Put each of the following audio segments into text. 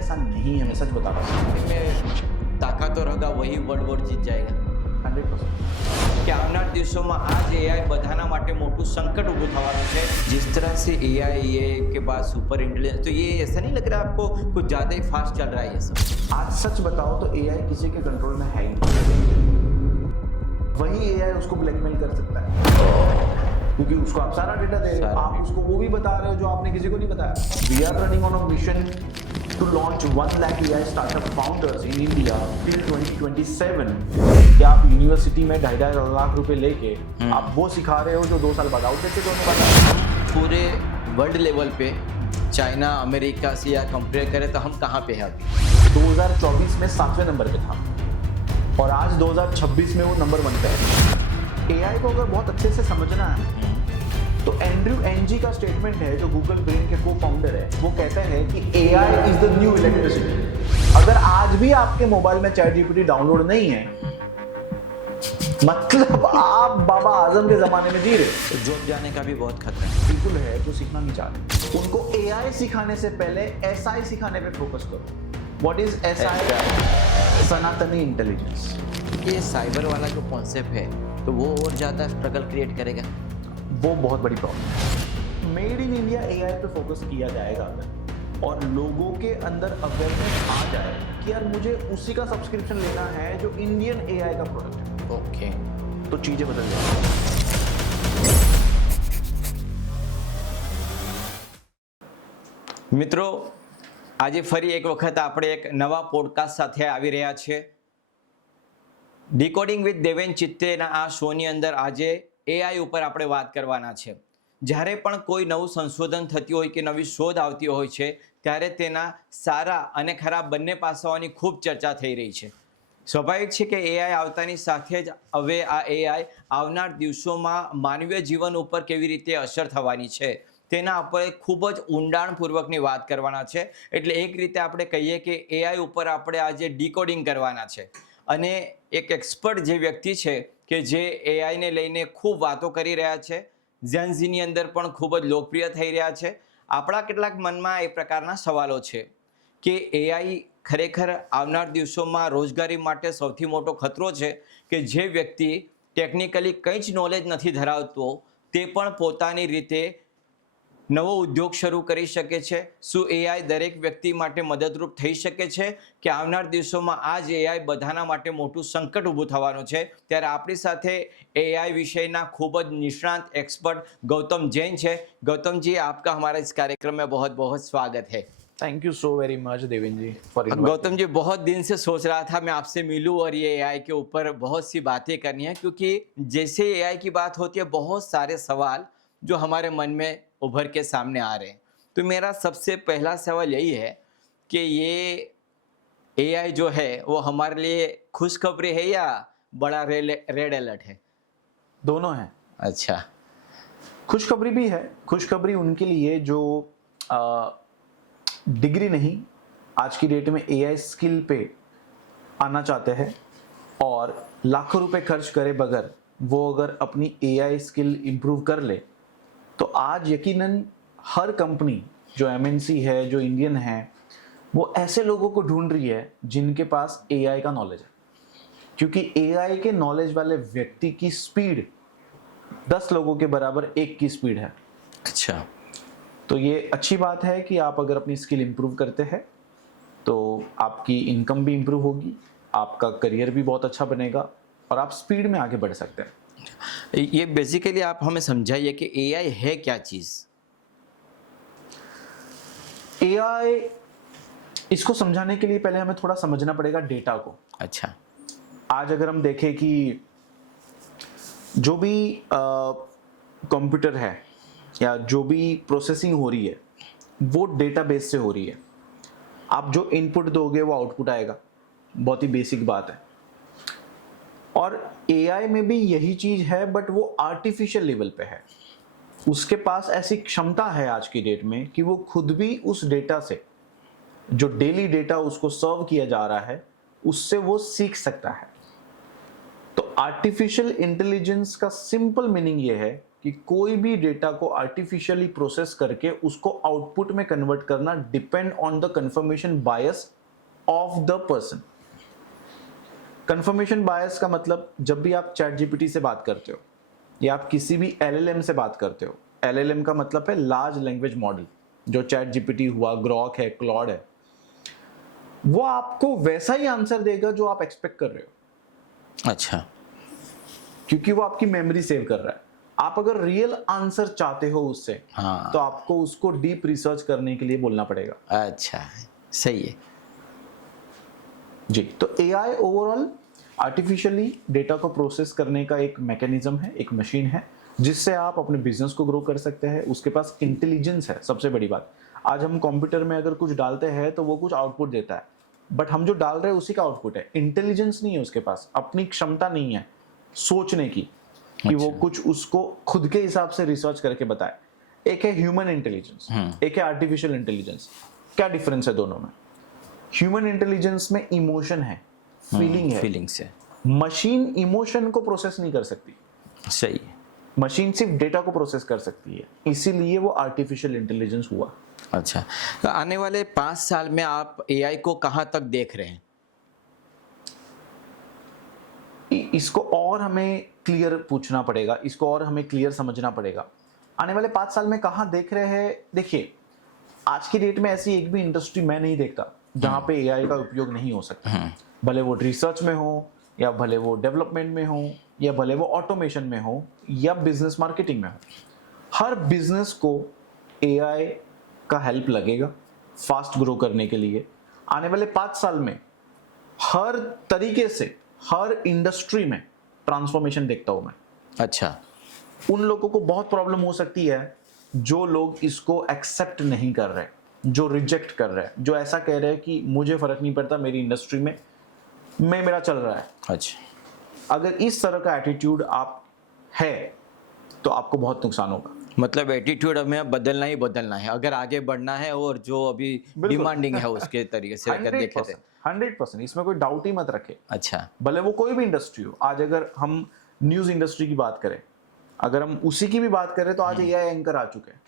ऐसा नहीं है, मैं सच बता रहा हूँ। में તાકાતો રહેગા વહી વર્લ્ડ જીત જાયગા 100%। કે આવનાર દિવસોમાં આ જ એઆઈ બધાના માટે મોટું સંકટ ઊભું થવાનું છે। जिस तरह से एआई ये के बाद सुपर इंटेलिजेंस, तो ये ऐसा नहीं लग रहा आपको कुछ ज़्यादा ही फास्ट चल रहा है ये सब? आज सच बताओ तो एआई किसी के कंट्रोल में है ही नहीं। वही एआई उसको ब्लैकमेल कर सकता है क्योंकि उसको आप सारा डेटा दे रहे हो, आप उसको वो भी बता रहे हो जो आपने किसी को नहीं बताया। We are running on a mission to launch 1 lakh AI startup founders in India till 2027। क्या आप यूनिवर्सिटी में 2.5 लाख रुपए लेके आप वो सिखा रहे हो जो 2 साल बाद आउटडेटेड होने वाला है। पूरे वर्ल्ड लेवल पे चाइना अमेरिका से या कंपेयर करें तो हम कहाँ पे हैं अभी? 2024 में 7वें नंबर पे था और आज 2026 में वो नंबर 1 पे है। एआई को अगर बहुत अच्छे से समझना है तो एंड्रयू एनजी का स्टेटमेंट है, जो गूगल ब्रेन के को फाउंडर है, वो कहते हैं कि AI is the new electricity. अगर आज भी आपके मोबाइल में चैट जीपीटी डाउनलोड नहीं है, मतलब आप बाबा आजम के जमाने में जी रहे। तो जॉब जाने का भी बहुत खतरा है। बिल्कुल है, जो सीखना नहीं चाहते उनको एआई सिखाने से पहले एसआई सिखाने पे फोकस करो। What is SI? सनातनी इंटेलिजेंस। ये साइबर वाला जो कॉन्सेप्ट है तो वो और ज़्यादा स्ट्रगल क्रिएट करेगा। वो बहुत बड़ी प्रॉब्लम है। मेड इन इंडिया एआई पे फोकस किया जाएगा अगर, और लोगों के अंदर अवेयरनेस आ जाए कि यार मुझे उसी का सब्सक्रिप्शन लेना है जो इंडियन एआई का प्रोडक्ट है, ओके, तो चीजें बदल जाएंगी। મિત્રો આજે ફરી એક વખત આપણે એક નવા પોડકાસ્ટ સાથે આવી રહ્યા છે। ડીકોડિંગ વિથ દેવેન ચિત્તેના આ શોની અંદર આજે એઆઈ ઉપર આપણે વાત કરવાના છે। જ્યારે પણ કોઈ નવું સંશોધન થતી હોય કે નવી શોધ આવતી હોય છે ત્યારે તેના સારા અને ખરાબ બંને પાસાઓની ખૂબ ચર્ચા થઈ રહી છે। સ્વાભાવિક છે કે એઆઈ આવતાની સાથે જ હવે આ એઆઈ આવનાર દિવસોમાં માનવીય જીવન ઉપર કેવી રીતે અસર થવાની છે તેના આપણે ખૂબ જ ઊંડાણપૂર્વકની વાત કરવાના છે। એટલે એક રીતે આપણે કહીએ કે એઆઈ ઉપર આપણે આજે ડીકોડિંગ કરવાના છે। અને એક એક્સપર્ટ જે વ્યક્તિ છે કે જે એઆઈને લઈને ખૂબ વાતો કરી રહ્યા છે, જેનઝીની અંદર પણ ખૂબ જ લોકપ્રિય થઈ રહ્યા છે। આપણા કેટલાક મનમાં એ પ્રકારના સવાલો છે કે એઆઈ ખરેખર આવનાર દિવસોમાં રોજગારી માટે સૌથી મોટો ખતરો છે કે જે વ્યક્તિ ટેકનિકલી કંઈ જ નોલેજ નથી ધરાવતો તે પણ પોતાની રીતે નવો ઉદ્યોગ શરૂ કરી શકે છે। શું એઆઈ દરેક વ્યક્તિ માટે મદદરૂપ થઈ શકે છે કે આવનાર દિવસોમાં આ જ એઆઈ બધાના માટે મોટું સંકટ ઊભું થવાનું છે? ત્યારે આપણી સાથે એઆઈ વિષયના ખૂબ જ નિષ્ણાત एक्सपर्ट गौतम जैन છે। गौतम जी, आपका हमारे इस कार्यक्रम में बहुत बहुत स्वागत है। Thank you so very much Deven ji for Gautam ji, बहुत दिन से सोच रहा था मैं आपसे मिलूं और ये एआई के ऊपर बहुत सी बातें करनी है, क्योंकि जैसे एआई की बात होती है बहुत सारे सवाल जो हमारे मन में उभर के सामने आ रहे हैं। तो मेरा सबसे पहला सवाल यही है कि ये एआई जो है वो हमारे लिए खुशखबरी है या बड़ा रेड अलर्ट है? दोनों हैं। अच्छा, खुशखबरी भी है। खुशखबरी उनके लिए जो डिग्री नहीं, आज की डेट में एआई स्किल पे आना चाहते हैं और लाखों रुपए खर्च करे बगैर वो अगर अपनी एआई स्किल इंप्रूव कर ले तो आज यकीनन हर कंपनी जो एमएनसी है, जो इंडियन है, वो ऐसे लोगों को ढूंढ रही है जिनके पास एआई का नॉलेज है। क्योंकि एआई के नॉलेज वाले व्यक्ति की स्पीड 10 लोगों के बराबर एक की स्पीड है। अच्छा, तो ये अच्छी बात है कि आप अगर अपनी स्किल इंप्रूव करते हैं तो आपकी इनकम भी इंप्रूव होगी, आपका करियर भी बहुत अच्छा बनेगा और आप स्पीड में आगे बढ़ सकते हैं। ये बेसिकली आप हमें समझाइए कि एआई है क्या चीज? एआई, इसको समझाने के लिए पहले हमें थोड़ा समझना पड़ेगा डेटा को। अच्छा, आज अगर हम देखें कि जो भी कंप्यूटर है या जो भी प्रोसेसिंग हो रही है वो डेटाबेस से हो रही है। आप जो इनपुट दोगे वो आउटपुट आएगा, बहुत ही बेसिक बात है। और एआई में भी यही चीज है, बट वो आर्टिफिशियल लेवल पे है। उसके पास ऐसी क्षमता है आज की डेट में कि वो खुद भी उस डेटा से, जो डेली डेटा उसको सर्व किया जा रहा है, उससे वो सीख सकता है। तो आर्टिफिशियल इंटेलिजेंस का सिंपल मीनिंग ये है कि कोई भी डेटा को आर्टिफिशियली प्रोसेस करके उसको आउटपुट में कन्वर्ट करना depend on the confirmation bias of the person. Confirmation bias का मतलब जब भी आप चैट जीपीटी से बात करते हो या आप किसी भी एलएलएम से बात करते हो, एलएलएम का मतलब है लार्ज लैंग्वेज मॉडल, जो चैट जीपीटी हुआ, ग्रॉक है, क्लॉड है, वो आपको वैसा ही आंसर देगा जो आप एक्सपेक्ट कर रहे हो। अच्छा, क्योंकि वो आपकी मेमोरी सेव कर रहा है। आप अगर रियल आंसर चाहते हो उससे, हाँ, तो आपको उसको डीप रिसर्च करने के लिए बोलना पड़ेगा। अच्छा, सही है जी, तो एआई ओवरऑल आर्टिफिशियली डेटा को प्रोसेस करने का एक मैकेनिज्म है, एक मशीन है, जिससे आप अपने बिजनेस को ग्रो कर सकते हैं। उसके पास इंटेलिजेंस है, सबसे बड़ी बात। आज हम कंप्यूटर में अगर कुछ डालते हैं तो वो कुछ आउटपुट देता है, बट हम जो डाल रहे हैं उसी का आउटपुट है। इंटेलिजेंस नहीं है उसके पास, अपनी क्षमता नहीं है सोचने की कि वो कुछ उसको खुद के हिसाब से रिसर्च करके बताए। एक है ह्यूमन इंटेलिजेंस, एक है आर्टिफिशियल इंटेलिजेंस। क्या डिफरेंस है दोनों में? ह्यूमन इंटेलिजेंस में इमोशन है, फीलिंग है, फीलिंग्स है, मशीन इमोशन को प्रोसेस नहीं कर सकती, सही है। मशीन सिर्फ डेटा को प्रोसेस कर सकती है, इसीलिए वो आर्टिफिशियल इंटेलिजेंस हुआ। अच्छा, तो आने वाले 5 साल में आप एआई को कहाँ तक देख रहे हैं? इसको और हमें क्लियर पूछना पड़ेगा, इसको और हमें क्लियर समझना पड़ेगा। आने वाले 5 साल में कहाँ देख रहे हैं? देखिए, आज की डेट में ऐसी एक भी इंडस्ट्री मैं नहीं देखता जहाँ पे एआई का उपयोग नहीं हो सकता। भले वो रिसर्च में हो, या भले वो डेवलपमेंट में हो, या भले वो ऑटोमेशन में हो, या बिजनेस मार्केटिंग में हो। हर बिजनेस को एआई का हेल्प लगेगा फास्ट ग्रो करने के लिए। आने वाले 5 साल में हर तरीके से हर इंडस्ट्री में ट्रांसफॉर्मेशन देखता हूं मैं। अच्छा, उन लोगों को बहुत प्रॉब्लम हो सकती है जो लोग इसको एक्सेप्ट नहीं कर रहे, जो रिजेक्ट कर रहे हैं, जो ऐसा कह रहे हैं कि मुझे फर्क नहीं पड़ता, मेरी इंडस्ट्री में मेरा चल रहा है। अच्छा, अगर इस तरह का एटीट्यूड आप है तो आपको बहुत नुकसान होगा। मतलब एटीट्यूड हमें बदलना ही बदलना है अगर आगे बढ़ना है, और जो अभी डिमांडिंग है उसके तरीके से अगर देखें तो। 100%, इसमें कोई डाउट ही मत रखे। अच्छा, भले वो कोई भी इंडस्ट्री हो। आज अगर हम न्यूज इंडस्ट्री की बात करें, अगर हम उसी की भी बात करें, तो आज एआई एंकर आ चुके हैं,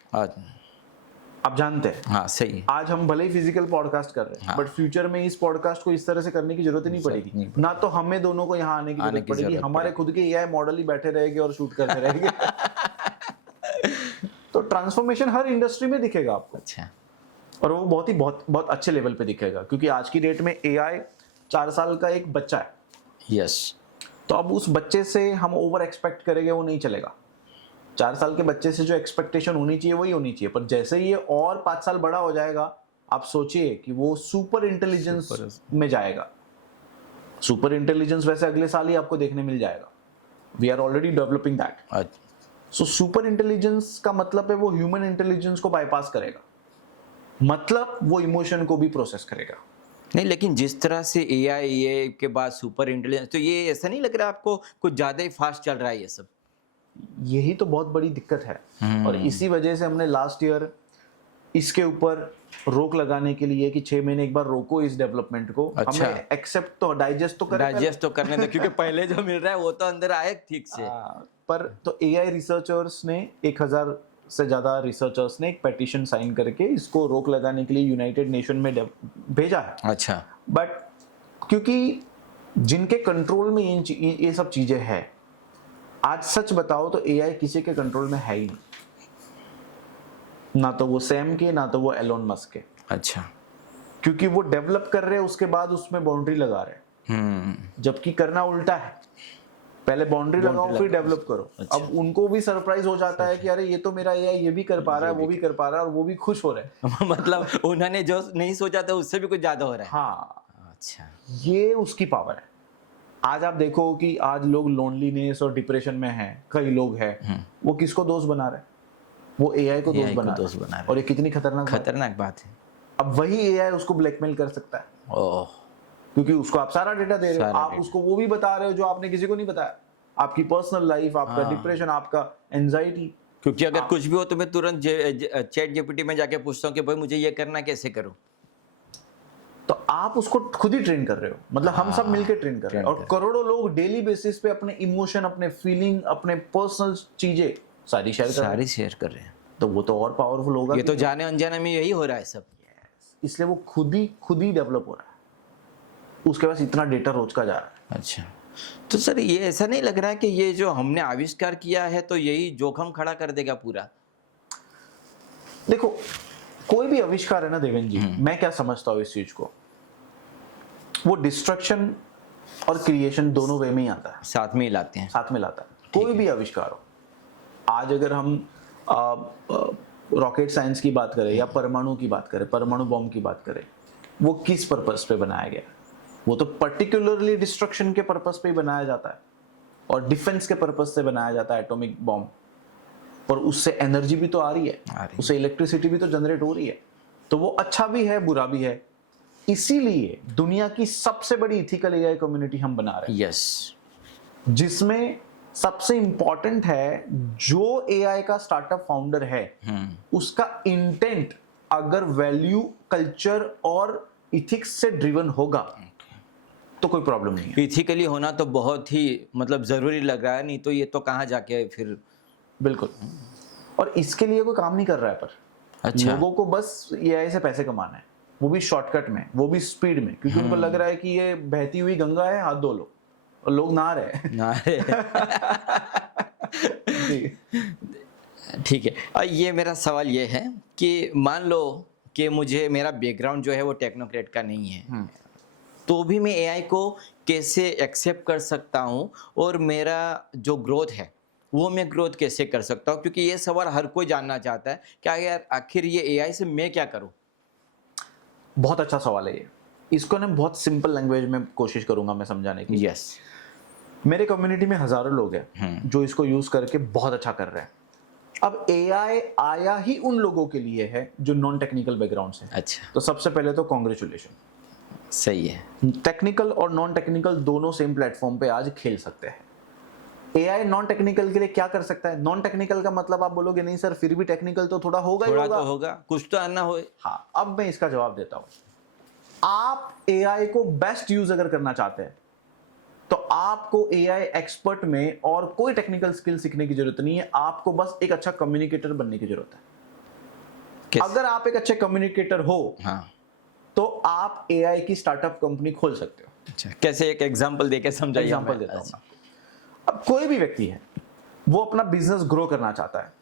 आप जानते हैं। हाँ, सही है। आज हम भले ही फिजिकल पॉडकास्ट कर रहे हैं, हाँ। बट फ्यूचर में इस पॉडकास्ट को इस तरह से करने की जरूरत ही नहीं पड़ेगी। ना तो हमें दोनों को यहाँ आने की जरूरत पड़ेगी, हमारे खुद के एआई मॉडल ही बैठे रहेंगे और शूट करते रहेंगे। तो ट्रांसफॉर्मेशन हर इंडस्ट्री में दिखेगा आपको। अच्छा, और वो बहुत अच्छे लेवल पे दिखेगा, क्योंकि आज की डेट में एआई 4 साल का एक बच्चा है। यस, तो अब उस बच्चे से हम ओवर एक्सपेक्ट करेंगे, वो नहीं चलेगा। 4 साल के बच्चे से जो एक्सपेक्टेशन होनी चाहिए वही होनी चाहिए, पर जैसे ही ये और 5 साल बड़ा हो जाएगा, आप सोचिए कि वो सुपर इंटेलिजेंस में जाएगा। सुपर इंटेलिजेंस वैसे अगले साल ही आपको देखने मिल जाएगा। We are already developing that. So super intelligence का मतलब है वो ह्यूमन इंटेलिजेंस को बाईपास करेगा, मतलब वो इमोशन को भी प्रोसेस करेगा। नहीं, लेकिन जिस तरह से एआई ये के बाद सुपर इंटेलिजेंस, तो ये ऐसा नहीं लग रहा आपको कुछ ज्यादा ही फास्ट चल रहा है ये सब? यही तो बहुत बड़ी दिक्कत है, और इसी वजह से हमने लास्ट ईयर इसके ऊपर रोक लगाने के लिए कि 6 महीने एक बार रोको इस डेवलपमेंट को। अच्छा। हमें एक्सेप्ट तो डाइजेस्ट तो करें, डाइजेस्ट तो करने दो, क्योंकि पहले जो मिल रहा है वो तो अंदर आए ठीक से। पर तो एआई रिसर्चर्स ने 1000 से ज्यादा रिसर्चर्स ने एक पेटिशन साइन करके इसको रोक लगाने के लिए यूनाइटेड नेशन में भेजा है। अच्छा, बट क्योंकि जिनके कंट्रोल में ये सब चीजें हैं, आज सच बताओ तो एआई किसी के कंट्रोल में है ही नहीं, ना तो वो सैम के, ना तो वो एलोन मस्क के। अच्छा, क्योंकि वो डेवलप कर रहे हैं, उसके बाद उसमें बाउंड्री लगा रहे हैं, जबकि करना उल्टा है। पहले बाउंड्री लगाओ फिर डेवलप करो। अच्छा। अब उनको भी सरप्राइज हो जाता है कि अरे ये तो मेरा एआई ये भी कर पा रहा है, वो भी कर पा रहा है, और वो भी खुश हो रहे हैं। मतलब उन्होंने जो नहीं सोचा था उससे भी कुछ ज्यादा हो रहा है। हाँ, अच्छा, ये उसकी पावर है। आज आप देखो कि आज लोग लोनलीनेस और डिप्रेशन में हैं, कई लोग हैं, वो किसको दोस्त बना रहे हैं? वो एआई को दोस्त बना रहे हैं। और ये कितनी खतरनाक बात है। अब वही एआई उसको ब्लैकमेल कर सकता है, ओह, क्योंकि उसको आप सारा डेटा दे रहे हो, आप उसको वो भी बता रहे हो जो आपने किसी को नहीं बताया, आपकी पर्सनल लाइफ, आपका डिप्रेशन, आपका एंजाइटी। क्योंकि अगर कुछ भी हो तो मैं तुरंत चैट जीपीटी में जाके पूछता हूँ कि भाई मुझे ये करना, कैसे करूँ? तो आप उसको खुद ही ट्रेन कर रहे हो, मतलब हम सब मिलकर ट्रेन कर रहे हैं। और करोड़ों लोग डेली बेसिस पे अपने इमोशन, अपने फीलिंग, अपने पर्सनल चीजें सारी शेयर कर रहे हैं, सारी शेयर कर रहे हैं। तो वो तो और पावरफुल होगा। ये तो जाने अनजाने में यही हो रहा है सब। इसलिए वो खुद ही डेवलप हो रहा है, उसके पास इतना डेटा रोज का जा रहा है। अच्छा, तो सर ये ऐसा नहीं लग रहा है कि ये जो हमने आविष्कार किया है तो यही जोखिम खड़ा कर देगा पूरा? देखो, कोई भी आविष्कार है ना देवेंद्र जी, मैं क्या समझता हूँ इस चीज को, वो डिस्ट्रक्शन और क्रिएशन दोनों वे में ही आता है, साथ में ही लाते हैं। साथ में लाता है। कोई भी आविष्कार हो, आज अगर हम रॉकेट साइंस की बात करें या परमाणु की बात करें, परमाणु बॉम्ब की बात करें, वो किस पर्पस पे बनाया गया? वो तो पर्टिकुलरली डिस्ट्रक्शन के पर्पस पे ही बनाया जाता है और डिफेंस के पर्पस से बनाया जाता है एटॉमिक बॉम्ब। और उससे एनर्जी भी तो आ रही है, उससे इलेक्ट्रिसिटी भी तो जनरेट हो रही है, तो वो अच्छा भी है बुरा भी है। इसीलिए दुनिया की सबसे बड़ी इथिकल एआई कम्युनिटी हम बना रहे हैं, यस, जिसमें सबसे इंपॉर्टेंट है जो एआई का स्टार्टअप फाउंडर है उसका इंटेंट अगर वैल्यू, कल्चर और इथिक्स से ड्रिवन होगा तो कोई प्रॉब्लम नहीं है। इथिकली होना तो बहुत ही मतलब जरूरी लग रहा है, नहीं तो ये तो कहाँ जाके फिर। बिल्कुल, और इसके लिए कोई काम नहीं कर रहा है, पर अच्छा, लोगों को बस एआई से पैसे कमाना है, वो भी शॉर्टकट में, वो भी स्पीड में, क्योंकि उनको लग रहा है कि ये बहती हुई गंगा है, हाथ धो लो, और लोग नहा रहे हैं। ठीक है। और ये मेरा सवाल ये है कि मान लो कि मुझे, मेरा बैकग्राउंड जो है वो टेक्नोक्रेट का नहीं है, तो भी मैं एआई को कैसे एक्सेप्ट कर सकता हूँ और मेरा जो ग्रोथ है वो मैं ग्रोथ कैसे कर सकता हूँ? क्योंकि ये सवाल हर कोई जानना चाहता है कि यार आखिर ये एआई से मैं क्या करूँ। बहुत अच्छा सवाल है ये, इसको ना बहुत सिंपल लैंग्वेज में कोशिश करूंगा मैं समझाने की। यस, मेरे कम्युनिटी में हजारों लोग हैं जो इसको यूज करके बहुत अच्छा कर रहे हैं। अब एआई आया ही उन लोगों के लिए है जो नॉन टेक्निकल बैकग्राउंड से। अच्छा, तो सबसे पहले तो कॉन्ग्रेचुलेशन, सही है। टेक्निकल और नॉन टेक्निकल दोनों सेम प्लेटफॉर्म पे आज खेल सकते हैं। एआई नॉन टेक्निकल के लिए क्या कर सकता है? नॉन टेक्निकल का मतलब आप बोलोगे नहीं सर, फिर भी टेक्निकल तो थोड़ा होगा ही थोड़ा होगा। तो होगा, कुछ तो आना हो। हाँ, अब मैं इसका जवाब देता हूं। आप एआई को बेस्ट यूज अगर करना चाहते हैं तो आपको एआई एक्सपर्ट में और कोई टेक्निकल स्किल सीखने की जरूरत नहीं है, आपको बस एक अच्छा कम्युनिकेटर बनने की जरूरत है। अगर आप एक अच्छे कम्युनिकेटर हो, हाँ, तो आप एआई की स्टार्टअप कंपनी खोल सकते हो। अच्छा, कैसे? एक एग्जांपल देके समझाइए। एग्जांपल देता हूं मैं। अब कोई भी व्यक्ति है, वो अपना बिजनेस ग्रो करना चाहता है,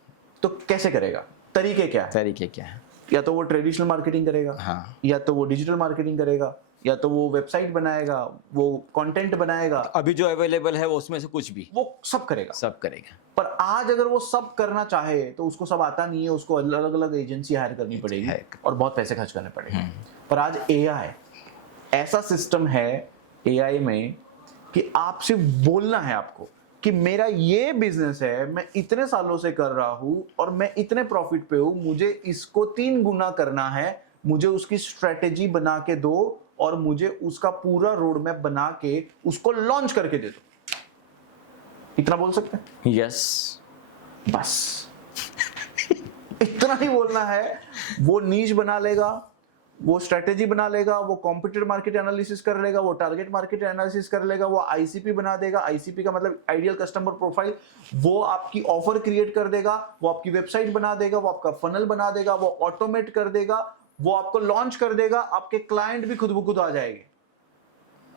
तो कैसे करेगा? तरीके क्या है? तरीके क्या है? या तो वो ट्रेडिशनल मार्केटिंग करेगा, हाँ, या तो वो डिजिटल मार्केटिंग करेगा, या तो वो वेबसाइट बनाएगा, वो कंटेंट बनाएगा। अभी जो अवेलेबल है वो उसमें से कुछ भी वो सब करेगा, सब करेगा। पर आज अगर वो सब करना चाहे तो उसको सब आता नहीं है, उसको अलग अलग एजेंसी हायर करनी पड़ेगी और बहुत पैसे खर्च करने पड़ेंगे। पर आज एआई ऐसा सिस्टम है एआई में कि आप सिर्फ बोलना है आपको कि मेरा ये बिजनेस है, मैं इतने सालों से कर रहा हूं और मैं इतने प्रॉफिट पे हूं, मुझे इसको 3 गुना करना है, मुझे उसकी स्ट्रेटेजी बना के दो और मुझे उसका पूरा रोड मैप बना के उसको लॉन्च करके दे दो। इतना बोल सकते हैं? यस, बस इतना ही बोलना है। वो नीश बना लेगा, वो स्ट्रेटेजी बना लेगा, वो कॉम्पिटिटिव मार्केट एनालिसिस कर लेगा, वो टारगेट मार्केट एनालिसिस कर लेगा, वो आईसीपी बना देगा। आईसीपी का मतलब आइडियल कस्टमर प्रोफाइल। वो आपकी ऑफर क्रिएट कर देगा, वो आपकी वेबसाइट बना देगा, वो आपका फनल बना देगा, वो ऑटोमेट कर देगा, वो आपको लॉन्च कर देगा, आपके क्लाइंट भी खुद ब खुद आ जाएंगे।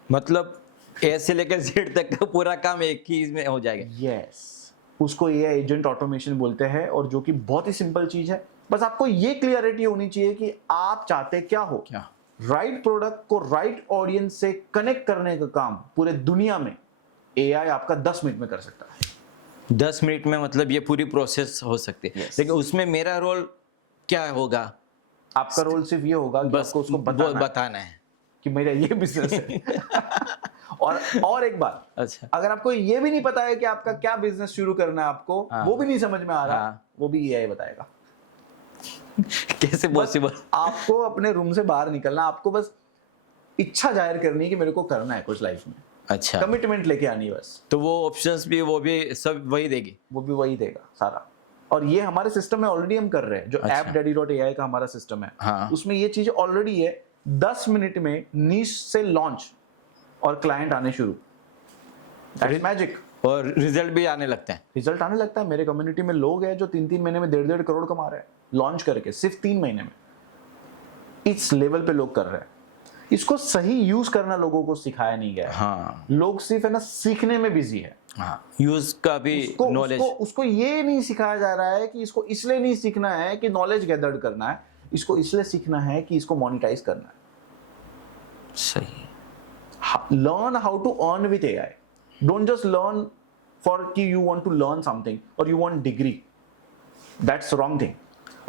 मतलब ए से लेकर जेड तक का पूरा काम एक ही में हो जाएगा। यस, उसको एआई एजेंट ऑटोमेशन बोलते हैं, और जो कि बहुत ही सिंपल चीज है। बस आपको ये क्लियरिटी होनी चाहिए कि आप चाहते क्या हो। क्या? राइट प्रोडक्ट को राइट ऑडियंस से कनेक्ट करने का काम पूरे दुनिया में एआई आपका 10 मिनट में कर सकता है। 10 मिनट में मतलब ये पूरी प्रोसेस हो सकती है। Yes. लेकिन उसमें मेरा रोल क्या होगा? आपका रोल सिर्फ ये होगा कि बस आपको उसको बताना है कि मेरा ये बिजनेस है। और एक बात, अच्छा, अगर आपको ये भी नहीं पता है कि आपका क्या बिजनेस शुरू करना है, आपको वो भी नहीं समझ में आ रहा, वो भी एआई बताएगा। कैसे पॉसिबल? आपको अपने रूम से बाहर निकलना, आपको बस इच्छा जाहिर करनी है कि मेरे को करना है कुछ लाइफ में। अच्छा, कमिटमेंट लेके आनी है बस। तो वो ऑप्शंस भी वो भी सब वही देगी? वो भी वही देगा सारा। और ये हमारे सिस्टम में ऑलरेडी हम कर रहे हैं, जो appdaddy.ai का हमारा सिस्टम है। हाँ, उसमें ये चीज ऑलरेडी है। 10 मिनट में नीश से लॉन्च और क्लाइंट आने शुरू। That's magic. और रिजल्ट भी आने लगता है। रिजल्ट आने लगता है। मेरे कम्युनिटी में लोग हैं जो 3-3 महीने में 1.5 करोड़ कमा रहे हैं लॉन्च करके, सिर्फ 3 महीने में। इस लेवल पे लोग कर रहे हैं। इसको सही यूज करना लोगों को सिखाया नहीं गया है। हाँ लोग सिर्फ है ना सीखने में बिजी है। हाँ, यूज का भी नॉलेज। उसको ये नहीं सिखाया जा रहा है कि इसको इसलिए नहीं सीखना है कि नॉलेज गैदर करना है, इसको इसलिए सीखना है कि इसको मोनेटाइज करना है। सही। Learn how to earn with AI. Don't just learn for कि you want to learn something और you want degree, that's wrong thing.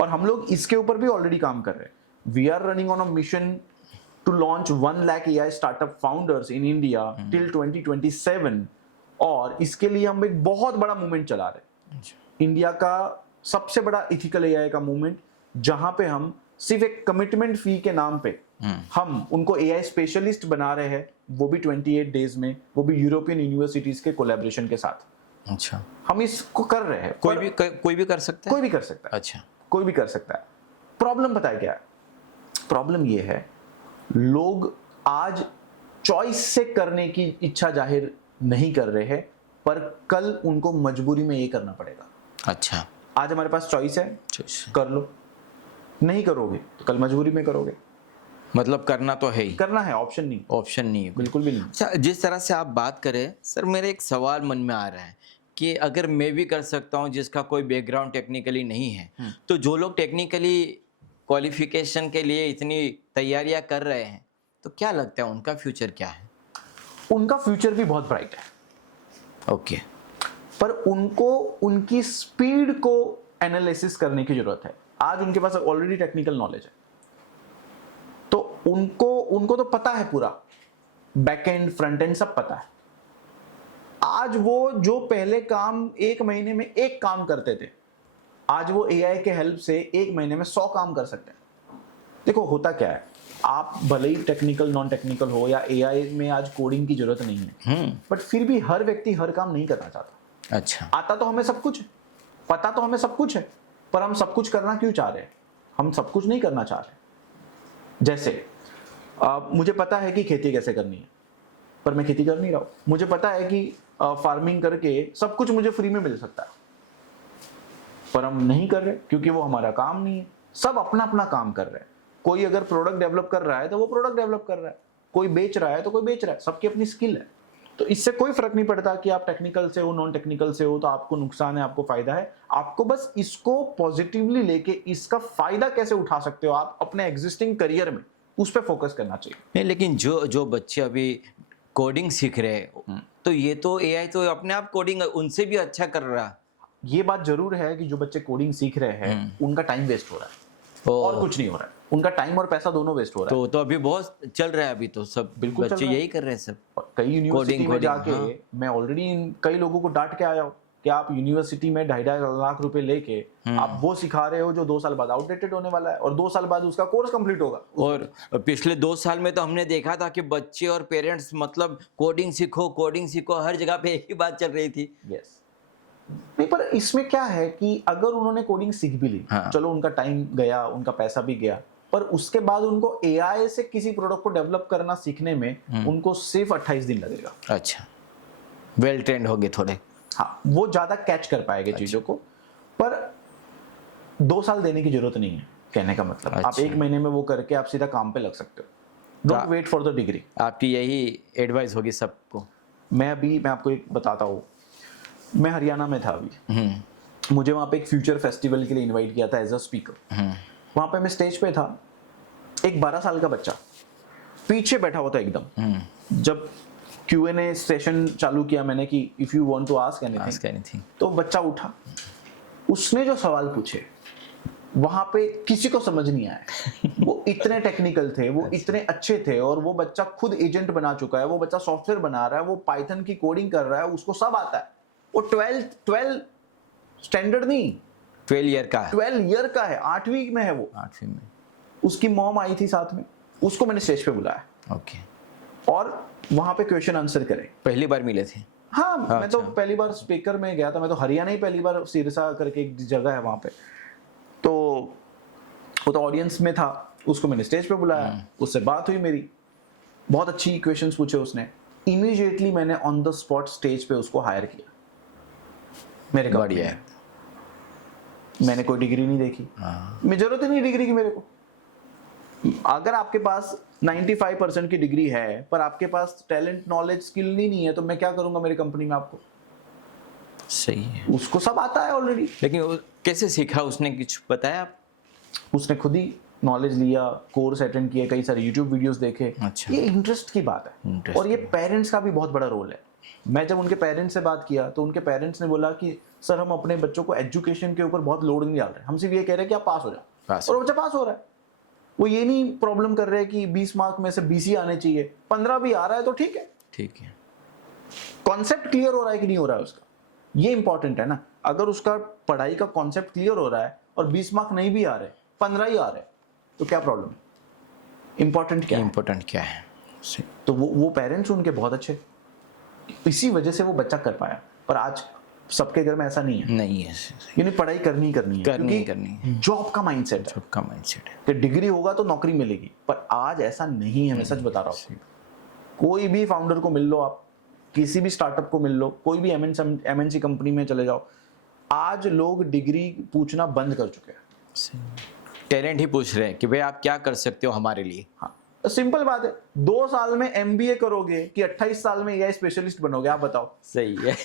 और हम लोग इसके ऊपर भी ऑलरेडी काम कर रहे हैं। We are running on a mission to launch 1 lakh AI startup founders in India till 2027, और इसके लिए हम एक बहुत बड़ा मूवमेंट चला रहे हैं। इंडिया का सबसे बड़ा इथिकल एआई का मूवमेंट, जहां पे हम सिर्फ एक कमिटमेंट फी के नाम पे हम उनको एआई स्पेशलिस्ट बना रहे हैं, वो भी 28 डेज में, वो भी यूरोपियन यूनिवर्सिटीज के कोलैबोरेशन के साथ। अच्छा, हम इसको कर रहे हैं। कोई भी कर सकता है। कोई भी कर सकता है। अच्छा, कोई भी कर सकता है। प्रॉब्लम पता है क्या है? प्रॉब्लम ये है, लोग आज चॉइस से करने की इच्छा जाहिर नहीं कर रहे हैं, पर कल उनको मजबूरी में ये करना पड़ेगा। अच्छा, आज हमारे पास चॉइस है, कर लो। नहीं करोगे तो कल मजबूरी में करोगे। मतलब करना तो है ही, करना है, ऑप्शन नहीं, ऑप्शन नहीं है। बिल्कुल भी नहीं। अच्छा, जिस तरह से आप बात करें सर, मेरे एक सवाल मन में आ रहा है कि अगर मैं भी कर सकता हूं जिसका कोई बैकग्राउंड टेक्निकली नहीं है, तो जो लोग टेक्निकली क्वालिफिकेशन के लिए इतनी तैयारियां कर रहे हैं, तो क्या लगता है उनका फ्यूचर क्या है? उनका फ्यूचर भी बहुत ब्राइट है। ओके। पर उनको उनकी स्पीड को एनालिसिस करने की जरूरत है। आज उनके पास ऑलरेडी टेक्निकल नॉलेज है, तो उनको तो पता है पूरा, बैक एंड फ्रंट एंड सब पता है। आज वो जो पहले काम 1 महीने में 1 काम करते थे, आज वो एआई के हेल्प से 1 महीने में 100 काम कर सकते हैं। देखो होता क्या है, आप भले ही टेक्निकल नॉन टेक्निकल हो या एआई में आज कोडिंग की जरूरत नहीं है, बट फिर भी हर व्यक्ति हर काम नहीं करना चाहता। अच्छा, आता तो हमें सब कुछ है, पता तो हमें सब कुछ है, पर हम सब कुछ करना क्यों चाह रहे हैं? हम सब कुछ नहीं करना चाह रहे। जैसे मुझे पता है कि खेती कैसे करनी है, पर मैं खेती कर नहीं रहा हूं। मुझे पता है कि फार्मिंग करके सब कुछ मुझे फ्री में मिल सकता है, पर हम नहीं कर रहे क्योंकि वो हमारा काम नहीं है। सब अपना अपना काम कर रहे हैं। कोई अगर प्रोडक्ट डेवलप कर रहा है तो वो प्रोडक्ट डेवलप कर रहा है, कोई बेच रहा है तो कोई बेच रहा है, सबकी अपनी स्किल है। तो इससे कोई फर्क नहीं पड़ता कि आप टेक्निकल से हो नॉन टेक्निकल से हो, तो आपको नुकसान है आपको फायदा है। आपको बस इसको पॉजिटिवली लेके इसका फायदा कैसे उठा सकते हो आप अपने एग्जिस्टिंग करियर में, उस पर फोकस करना चाहिए। नहीं, लेकिन जो बच्चे अभी कोडिंग सीख रहे हैं, तो ये तो एआई तो अपने आप कोडिंग उनसे भी अच्छा कर रहा है। ये बात जरूर है कि जो बच्चे कोडिंग सीख रहे हैं उनका टाइम वेस्ट हो रहा है, और कुछ नहीं हो रहा है। उनका टाइम और पैसा दोनों वेस्ट हो रहा है। तो अभी बहुत चल रहा है, अभी तो सब बिल्कुल बच्चे यही कर रहे हैं सब। कई यूनिवर्सिटी में जाके हाँ। मैं ऑलरेडी कई लोगों को डांट के आया हूँ कि आप यूनिवर्सिटी में 2.5 लाख रुपए लेके आप वो सिखा रहे हो जो 2 साल बाद आउटडेटेड होने वाला है, और 2 साल बाद उसका कोर्स कंप्लीट होगा। और पिछले 2 साल में तो हमने देखा था कि बच्चे और पेरेंट्स मतलब कोडिंग सीखो हर जगह पे एक ही बात चल रही थी। यस, नहीं, पर इसमें क्या है कि अगर उन्होंने कोडिंग सीख भी ली, हाँ। चलो उनका टाइम गया, उनका पैसा भी गया, पर उसके बाद उनको एआई से किसी प्रोडक्ट को डेवलप करना सीखने में उनको सिर्फ 28 दिन लगेगा। अच्छा, वेल ट्रेंड होंगे थोड़े। हाँ, वो ज्यादा कैच कर पाएंगे चीजों को, पर 2 साल देने की जरूरत नहीं है। कहने का मतलब आप 1 महीने में वो करके आप सीधा काम पे लग सकते हो। Don't wait for the degree. आपकी यही एडवाइस होगी सबको। मैं आपको एक बताता हूँ, मैं हरियाणा में था अभी, मुझे वहाँ पे एक फ्यूचर फेस्टिवल के लिए इनवाइट किया था एज अ स्पीकर। वहाँ पे मैं स्टेज पे था, एक 12 साल का बच्चा पीछे बैठा हुआ था एकदम। जब Q&A सेशन चालू किया मैंने कि if you want to ask anything, तो बच्चा उठा, उसने जो सवाल पूछे वहां पे किसी को समझ नहीं आया। वो इतने टेक्निकल थे, वो इतने अच्छे थे, और वो बच्चा खुद एजेंट बना चुका है, वो बच्चा सॉफ्टवेयर बना रहा है, वो पाइथन की कोडिंग कर रहा है, उसको सब आता है। वो 12 स्टैंडर्ड नहीं, 12 ईयर का 12 ईयर का है, 8वीं में है वो। 8वीं में। उसकी मॉम आई थी साथ में, उसको मैंने स्टेज पे बुलाया ओके। और वहां पे क्वेश्चन आंसर करे। पहली बार मिले थे? हाँ, मैं तो पहली बार स्पीकर में गया था। मैं तो हरियाणा ही पहली बार, सिरसा करके एक जगह है वहां पे, तो वो तो ऑडियंस में था, उसको मैंने स्टेज पे बुलाया, उससे बात हुई मेरी, बहुत अच्छी क्वेश्चंस पूछे उसने, इमीडिएटली मैंने ऑन द स्पॉट स्टेज पे उसको हायर किया मेरे कंपनी बढ़िया में। है। मैंने कोई डिग्री नहीं देखी, हाँ, मैं जरूरत ही नहीं डिग्री की मेरे को। अगर आपके पास 95% की डिग्री है पर आपके पास टैलेंट नॉलेज स्किल नहीं है तो मैं क्या करूंगा मेरी कंपनी में? आपको सही है। उसको सब आता है ऑलरेडी, लेकिन वो कैसे सीखा उसने, कुछ बताया आप? उसने खुद ही नॉलेज लिया, कोर्स अटेंड किए, कई सारे यूट्यूब वीडियोस देखे। अच्छा। ये इंटरेस्ट की बात है Interest और ये पेरेंट्स का भी बहुत बड़ा रोल है। मैं जब उनके पेरेंट्स से बात किया तो उनके पेरेंट्स ने बोला कि सर हम अपने बच्चों को एजुकेशन के ऊपर बहुत लोड नहीं डाल रहे, हम सिर्फ ये कह रहे हैं कि आप पास हो जाओ। पास और बच्चा पास हो रहा है। वो ये नहीं प्रॉब्लम कर रहे हैं कि 20 मार्क में से 20 ही आने चाहिए, 15 भी आ रहा है तो ठीक है। ठीक है। कॉन्सेप्ट क्लियर हो रहा है कि नहीं हो रहा है उसका, ये इंपॉर्टेंट है ना। अगर उसका पढ़ाई का कॉन्सेप्ट क्लियर हो रहा है और 20 मार्क नहीं भी आ रहे, 15 ही आ रहे, तो क्या प्रॉब्लम है? इंपॉर्टेंट क्या है? इम्पोर्टेंट क्या है? सही। तो वो पेरेंट्स उनके बहुत अच्छे, इसी वजह से वो बच्चा कर पाया। पर आज सबके घर में ऐसा नहीं है, नहीं है, यानी पढ़ाई करनी ही करनी है, करनी ही क्योंकि करनी है। जॉब का माइंडसेट है सबका माइंडसेट है। कि डिग्री होगा तो नौकरी मिलेगी, पर आज ऐसा नहीं है। मैं सच बता रहा हूँ, कोई भी फाउंडर को मिल लो आप, किसी भी स्टार्टअप को मिल लो, कोई भी एमएनसी कंपनी में चले जाओ, आज लोग डिग्री पूछना बंद कर चुके हैं। टैलेंट ही पूछ रहे हैं कि भाई आप क्या कर सकते हो हमारे लिए। हाँ, सिंपल बात है। 2 साल में एमबीए करोगे कि 28 साल में एआई स्पेशलिस्ट बनोगे? आप बताओ। सही है।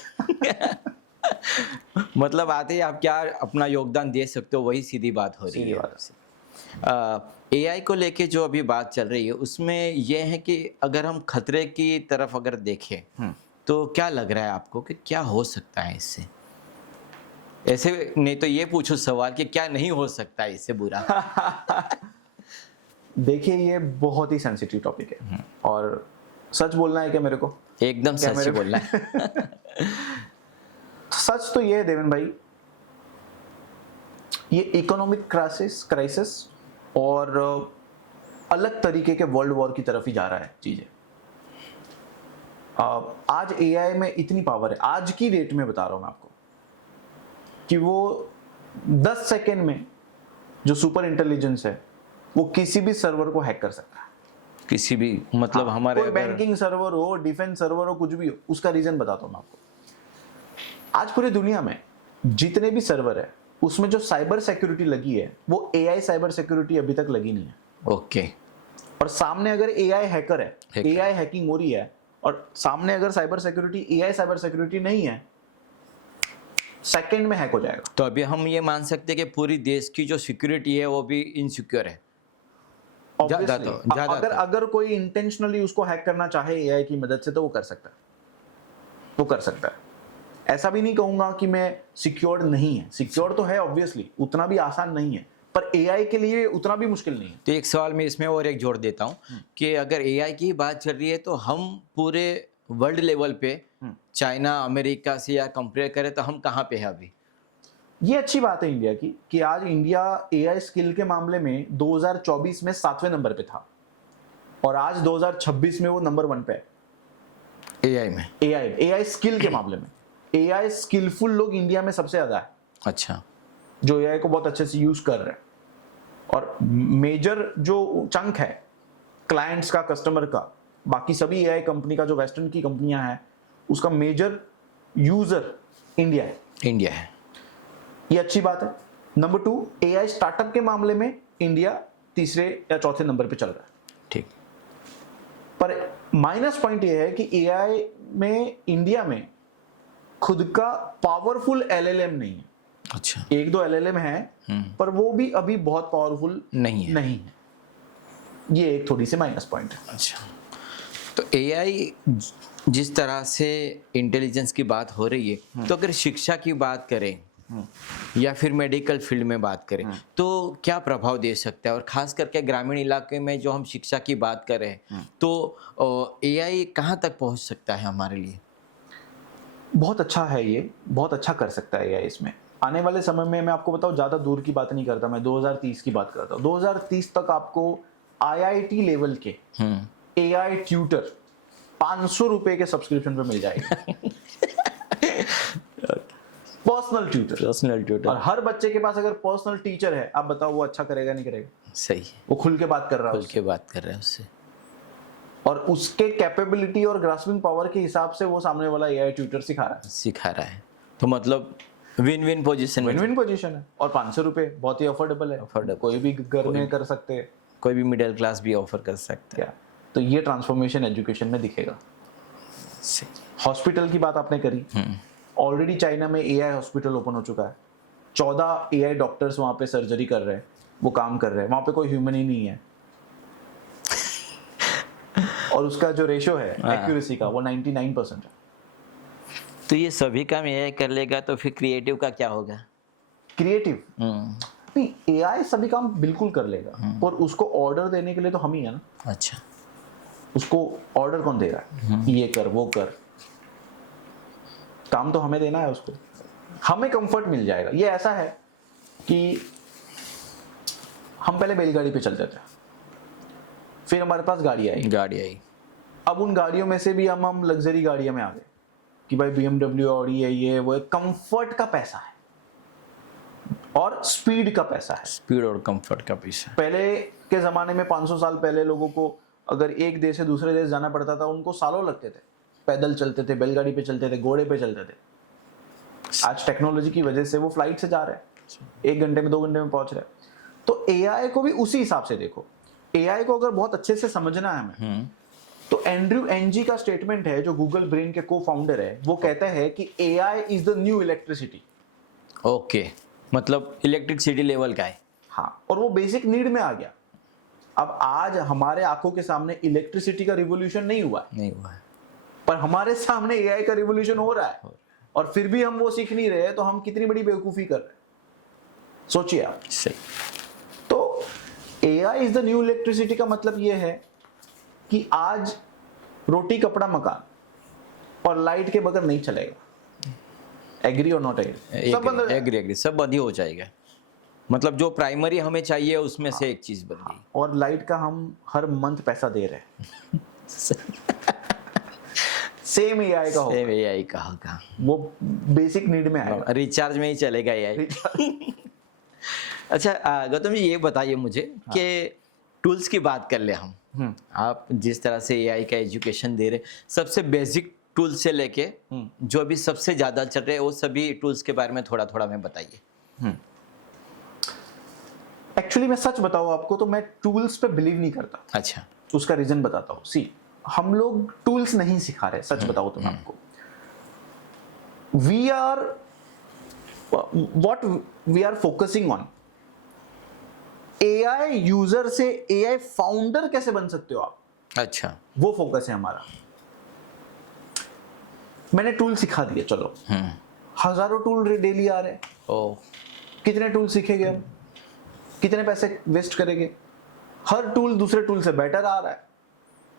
मतलब आते ही आप क्या अपना योगदान दे सकते हो, वही सीधी बात हो रही सीधी है। बात एआई को लेके जो अभी बात चल रही है उसमें यह है कि अगर हम खतरे की तरफ अगर देखें तो क्या लग रहा है आपको कि क्या हो सकता है इससे? ऐसे नहीं तो ये पूछो सवाल कि क्या नहीं हो सकता है इससे बुरा? देखिए, ये बहुत ही सेंसिटिव टॉपिक है और सच बोलना है क्या मेरे को? एकदम क्या सच मेरे ही को? बोलना है। सच तो ये है देवेन भाई, ये इकोनॉमिक क्राइसिस और अलग तरीके के वर्ल्ड वॉर की तरफ ही जा रहा है चीजें। आज एआई में इतनी पावर है, आज की डेट में बता रहा हूं मैं आपको, कि वो 10 सेकेंड में जो सुपर इंटेलिजेंस है वो किसी भी सर्वर को हैक कर सकता है। किसी भी मतलब हाँ, हमारे कोई अगर बैंकिंग सर्वर हो, डिफेंस सर्वर हो, कुछ भी हो। उसका रीजन बताता हूं मैं आपको। आज पूरी दुनिया में जितने भी सर्वर है उसमें जो साइबर सिक्योरिटी लगी है वो एआई साइबर सिक्योरिटी अभी तक लगी नहीं है। ओके। और सामने अगर एआई हैकर है, हैकर। एआई हैकिंग हो रही है, और सामने अगर cyber security, AI cyber security नहीं है, सेकंड में हैक हो जाएगा। तो अभी हम ये मान सकते हैं कि पूरी देश की जो सिक्योरिटी है वो भी इनसिक्योर है। ज्यादा Obviously, तो- ज्यादा अगर तो। अगर कोई इंटेंशनली उसको हैक करना चाहे एआई की मदद से तो वो कर सकता है, वो कर सकता है। ऐसा भी नहीं कहूंगा कि मैं सिक्योर्ड नहीं है, सिक्योर तो है ऑब्वियसली, उतना भी आसान नहीं है, पर एआई के लिए उतना भी मुश्किल नहीं है। तो एक सवाल मैं इसमें और एक जोड़ देता हूँ कि अगर एआई की बात चल रही है तो हम पूरे वर्ल्ड लेवल पे चाइना अमेरिका से या कंपेयर करें तो हम कहाँ पे हैं अभी? ये अच्छी बात है इंडिया की कि आज इंडिया एआई स्किल के मामले में 2024 में 7वें नंबर पे था और आज 2026 में वो नंबर 1 पे है। एआई में? एआई स्किल के मामले में एआई स्किलफुल लोग इंडिया में सबसे ज्यादा है, अच्छा। जो एआई को बहुत अच्छे से यूज कर रहे हैं। और मेजर जो चंक है क्लाइंट्स का, कस्टमर का, बाकी सभी एआई कंपनी का, जो वेस्टर्न की कंपनियां हैं, उसका मेजर यूजर इंडिया है। इंडिया है। ये अच्छी बात है। नंबर 2, एआई स्टार्टअप के मामले में इंडिया तीसरे या चौथे नंबर पे चल रहा है। ठीक। पर माइनस पॉइंट ये है कि एआई में इंडिया में खुद का पावरफुल एलएलएम नहीं है। अच्छा। 1-2 एलएलएम है, पर वो भी अभी बहुत पावरफुल नहीं है। नहीं है। ये एक थोड़ी सी माइनस पॉइंट है। अच्छा। तो एआई जिस तरह से इंटेलिजेंस की बात हो रही है, तो अगर शिक्षा की बात करें या फिर मेडिकल फील्ड में बात करें तो क्या प्रभाव दे सकता है? और खास करके ग्रामीण इलाके में जो हम शिक्षा की बात कर रहे हैं तो एआई कहाँ तक पहुँच सकता है हमारे लिए? बहुत अच्छा है, ये बहुत अच्छा कर सकता है एआई इसमें। आने वाले समय में मैं आपको बताऊं, ज़्यादा दूर की बात नहीं करता, मैं 2030 की बात करता हूँ। 2030 तक आपको आईआईटी लेवल के एआई ट्यूटर 500 रुपए के सब्सक्रिप्शन पे मिल जाएगी। Personal tutor. और हर बच्चे के पास अगर पर्सनल टीचर है, आप बताओ वो अच्छा करेगा नहीं करेगा? सही है। वो खुल के बात कर रहा है खुल के बात कर रहे हैं उससे। और उसके कैपेबिलिटी और ग्रास्पिंग पावर के हिसाब से वो सामने वाला एआई ट्यूटर सिखा रहा है, तो मतलब विन विन पोजीशन में, विन विन पोजीशन है। और 500 रुपए बहुत ही अफोर्डेबल है, Affordable। कोई भी घर में कर सकते हैं कोई भी मिडिल क्लास भी ऑफर कर सकता क्या। तो ये ट्रांसफॉर्मेशन एजुकेशन में दिखेगा। है। हॉस्पिटल की बात आपने करी, ऑलरेडी चाइना में एआई हॉस्पिटल ओपन हो चुका है। 14 एआई डॉक्टर्स वहां पे सर्जरी कर रहे हैं, वो काम कर रहे हैं, वहां पे कोई ह्यूमन ही नहीं है। और उसका जो रेशो है एक्यूरेसी का वो 99% है। तो ये सभी काम एआई कर लेगा, तो फिर क्रिएटिव का क्या होगा? क्रिएटिव नहीं, एआई सभी काम बिल्कुल कर लेगा, और उसको ऑर्डर देने के लिए तो हम ही है ना। अच्छा, उसको ऑर्डर कौन दे रहा है, ये कर वो कर, काम तो हमें देना है उसको। हमें कंफर्ट मिल जाएगा। ये ऐसा है कि हम पहले बैलगाड़ी पे चलते थे, फिर हमारे पास गाड़ी आई, अब उन गाड़ियों में से भी हम लग्जरी गाड़ियों में आ गए कि भाई BMW ऑडी है, ये वो, कंफर्ट का पैसा है और स्पीड का पैसा है। स्पीड और कंफर्ट का पैसा। पहले के जमाने में 500 साल पहले लोगों को अगर एक देश से दूसरे देश जाना पड़ता था, उनको सालों लगते थे। पैदल चलते थे, बैलगाड़ी पे चलते थे, घोड़े पे चलते थे। आज टेक्नोलॉजी की वजह से वो फ्लाइट से जा रहे हैं, 1 घंटे में 2 घंटे में पहुंच रहे हैं। तो एआई को भी उसी हिसाब से देखो। एआई को अगर बहुत अच्छे से समझना है हमें, तो एंड्रयू एनजी का स्टेटमेंट है, जो गूगल ब्रेन के को फाउंडर है, वो कहते हैं कि AI is the new electricity. Okay, मतलब इलेक्ट्रिसिटी लेवल का है। हाँ, और वो बेसिक नीड में आ गया। अब आज हमारे आंखों के सामने इलेक्ट्रिसिटी का रिवॉल्यूशन नहीं हुआ है, पर हमारे सामने एआई का रिवॉल्यूशन हो रहा है, और फिर भी हम वो सीख नहीं रहे, तो हम कितनी बड़ी बेवकूफी कर रहे हैं, सोचिए आप। सही। तो AI is the new electricity का मतलब ये है कि आज रोटी कपड़ा मकान और लाइट के बगैर नहीं चलेगा। एग्री और नॉट एग्री? एग्री, सब बंद ही हो जाएगा। मतलब जो प्राइमरी हमें चाहिए उसमें से एक चीज बन गई। और लाइट का हम हर मंथ पैसा दे रहे हैं। सेम एआई का होगा, एआई का होगा, वो बेसिक नीड में आएगा, रिचार्ज में ही चलेगा एआई। अच्छा गौतम जी, ये बताइए मुझे कि टूल्स की बात कर ले हम। आप जिस तरह से एआई का एजुकेशन दे रहे, सबसे बेसिक टूल से लेके जो अभी सबसे ज्यादा चल रहे हैं, वो सभी टूल्स के बारे में थोड़ा थोड़ा हमें बताइए। एक्चुअली मैं सच बताऊं आपको, तो मैं टूल्स पे बिलीव नहीं करता। अच्छा, उसका रीजन बताता हूं। सी, हम लोग टूल्स नहीं सिखा रहे, सच बताओ तो मैं आपको। We are what we are focusing on, AI user से एआई फाउंडर कैसे बन सकते हो आप। अच्छा, वो फोकस है हमारा। मैंने टूल सिखा दिए, चलो हजारों टूल डेली आ रहे हैं। ओ, कितने टूल सीखेंगे हम, कितने पैसे वेस्ट करेंगे। हर टूल दूसरे टूल से बेटर आ रहा है।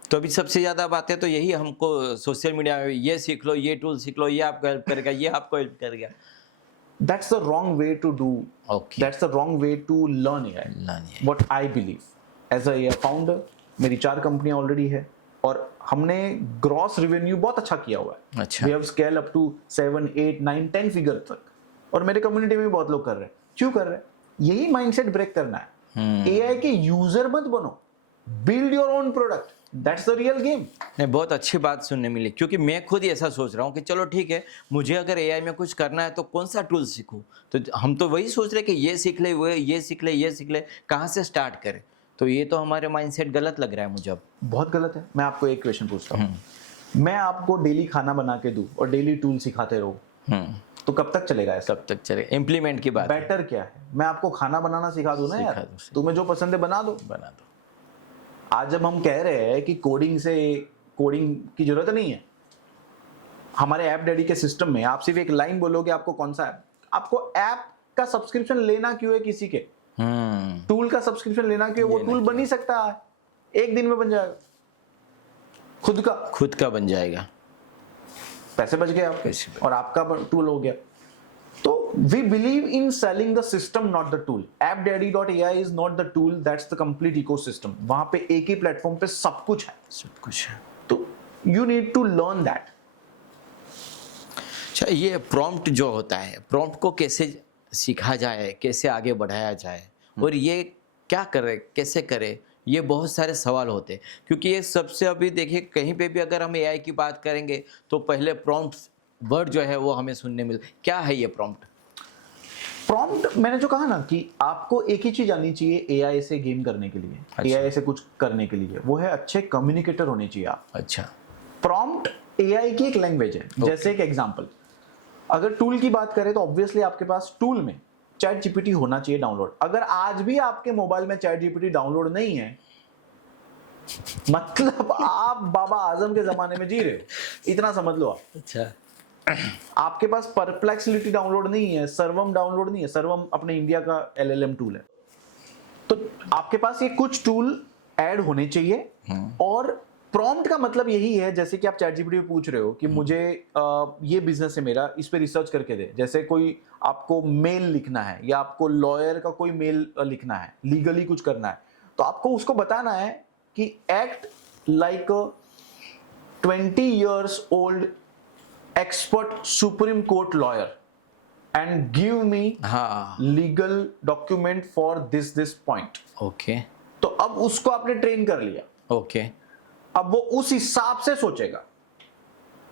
तो अभी सबसे ज्यादा बातें तो यही हमको सोशल मीडिया में, ये सीख लो, ये टूल सीख लो, ये आपको हेल्प करेगा, ये आपको हेल्प करेगा। That's the wrong way to do. Okay. That's the wrong way to learn AI. What I believe. As a AI founder, मेरी 4 कंपनियां ऑलरेडी है, और हमने ग्रॉस रेवेन्यू बहुत अच्छा किया हुआ है। अच्छा। We have scale up to 7, 8, 9, 10 figure तक, और मेरे कम्युनिटी में भी बहुत लोग कर रहे हैं। क्यों कर रहे हैं? यही माइंडसेट ब्रेक करना है। एआई के यूजर मत बनो, build your own product, that's the real game. नहीं, बहुत अच्छी बात सुनने मिली, क्योंकि मैं खुद ही ऐसा सोच रहा हूँ कि चलो ठीक है, मुझे अगर एआई में कुछ करना है तो कौन सा टूल सीखूं। तो हम तो वही सोच रहे कि ये सीख ले, वो ये सीख ले, ये सीख ले, कहाँ से स्टार्ट करें। तो ये तो हमारे माइंडसेट गलत लग रहा है मुझे अब। बहुत गलत है। मैं आपको एक क्वेश्चन पूछता हूँ, मैं आपको डेली खाना बना के दूं और डेली टूल सिखाते रहो, तो कब तक चलेगा ऐसा? कब तक चलेगा? इम्प्लीमेंट की बात है। बेटर क्या है, मैं आपको खाना बनाना सिखा दूं ना सिखा यार, दूं। तुम्हें जो पसंद है बना दो। आज जब हम कह रहे हैं कि कोडिंग की जरूरत नहीं है, हमारे ऐप डैडी के सिस्टम में आप सिर्फ एक लाइन बोलोगे आपको कौन सा ऐप, आपको ऐप का सब्सक्रिप्शन लेना क्यों है किसी के, टूल का सब्सक्रिप्शन लेना क्यों है? वो टूल बन ही सकता है, एक दिन में बन जाएगा, खुद का बन जाएगा, पैसे बच गए आपके और आपका टूल हो गया। तो we believe in selling the system, not the tool. AppDaddy.ai is not the tool, that's the complete ecosystem. वहां पे एक ही प्लेटफॉर्म पे सब कुछ है। तो you need to learn that. अच्छा, ये प्रॉम्प्ट जो होता है, प्रॉम्प्ट को कैसे सीखा जाए, कैसे आगे बढ़ाया जाए, और ये क्या करे, कैसे करे, ये बहुत सारे सवाल होते हैं, क्योंकि ये सबसे अभी देखिए कहीं पे भी अगर हम एआई की बात करेंगे तो पहले प्रॉम्प्ट वर्ड जो है वो हमें सुनने मिल, क्या है ये प्रॉम्प्ट? प्रॉम्प्ट मैंने जो कहा ना कि आपको एक ही चीज आनी चाहिए एआई से गेम करने के लिए, अच्छा। एआई से कुछ करने के लिए, वो है अच्छे कम्युनिकेटर होने चाहिए आप। अच्छा। प्रॉम्प्ट एआई की एक लैंग्वेज है। जैसे एक एग्जांपल, अगर टूल की बात करें तो ऑब्वियसली आपके पास टूल में चैट जीपीटी होना चाहिए डाउनलोड। अगर आज भी आपके मोबाइल में चैट जीपीटी डाउनलोड नहीं है, मतलब आप बाबा आजम के जमाने में जी रहे हो, इतना समझ लो आप। अच्छा। आपके पास परप्लेक्सिटी डाउनलोड नहीं है, सर्वम डाउनलोड नहीं है, सर्वम अपने इंडिया का एलएलएम टूल है, तो आपके पास ये कुछ टूल ऐड होने चाहिए। और प्रॉम्प्ट का मतलब यही है, जैसे कि आप चैट जीपीटी पे पूछ रहे हो कि मुझे ये बिजनेस है मेरा, इस पे रिसर्च करके दे। जैसे कोई आपको मेल लिखना है या आपको लॉयर का कोई मेल लिखना है, लीगली कुछ करना है, तो आपको उसको बताना है कि act like 20 years old expert Supreme Court lawyer and give me हाँ। Legal document for this point. Okay. तो अब उसको आपने ट्रेन कर लिया, ओके। अब वो उस हिसाब से सोचेगा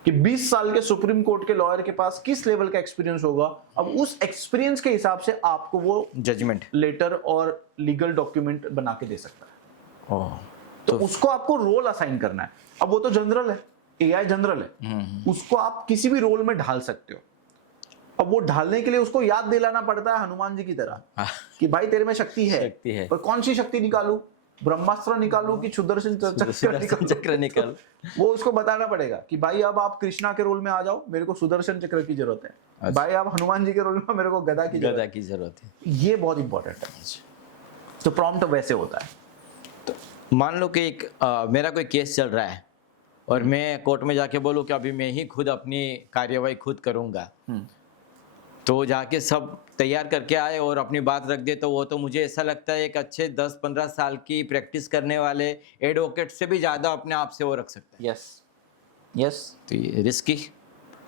कि 20 साल के सुप्रीम कोर्ट के लॉयर के पास किस लेवल का एक्सपीरियंस होगा। अब उस एक्सपीरियंस के हिसाब से आपको वो जजमेंट लेटर और लीगल डॉक्यूमेंट बना के दे सकता है। ओह। तो उसको आपको रोल असाइन करना है। अब वो तो जनरल है, एआई जनरल है, उसको आप किसी भी रोल में ढाल सकते हो। अब वो ढालने के लिए उसको याद दिलाना पड़ता है हनुमान जी की तरह कि भाई तेरे में शक्ति है, पर कौन सी शक्ति निकालूं, ब्रह्मास्त्र निकालूं कि सुदर्शन चक्र निकाल। वो उसको बताना पड़ेगा कि भाई अब आप कृष्णा के रोल में आ जाओ, मेरे को सुदर्शन चक्र की जरूरत है। अच्छा। भाई आप हनुमान जी के रोल में, मेरे को गदा की जरूरत है। ये बहुत इंपॉर्टेंट है। तो प्रॉम्प्ट वैसे होता है। मान लो कि एक मेरा कोई केस चल रहा है और मैं कोर्ट में जाके बोलूँ कि अभी मैं ही खुद अपनी कार्यवाही खुद करूँगा, तो जाके सब तैयार करके आए और अपनी बात रख दे, तो वो तो मुझे ऐसा लगता है एक अच्छे 10-15 साल की प्रैक्टिस करने वाले एडवोकेट से भी ज़्यादा अपने आप से वो रख सकता है। यस। तो ये रिस्की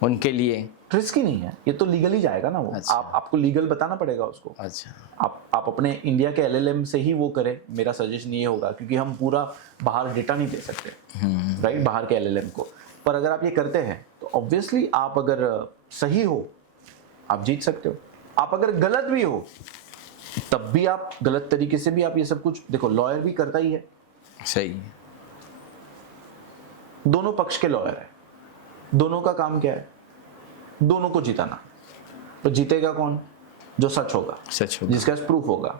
उनके लिए। रिस्की नहीं है, ये तो लीगली जाएगा ना वो। अच्छा। आपको लीगल बताना पड़ेगा उसको। अच्छा। आप अपने इंडिया के एलएलएम से ही वो करें, मेरा सजेशन ये होगा, क्योंकि हम पूरा बाहर डेटा नहीं दे सकते, राइट, बाहर के एलएलएम को। पर अगर आप ये करते हैं तो ऑब्वियसली आप अगर सही हो आप जीत सकते हो। आप अगर गलत भी हो तब भी आप गलत तरीके से भी आप ये सब कुछ, देखो लॉयर भी करता ही है, सही है। दोनों पक्ष के लॉयर है, दोनों का काम क्या है, दोनों को जिताना। तो जीतेगा कौन? जो सच होगा, जिसके पास प्रूफ होगा।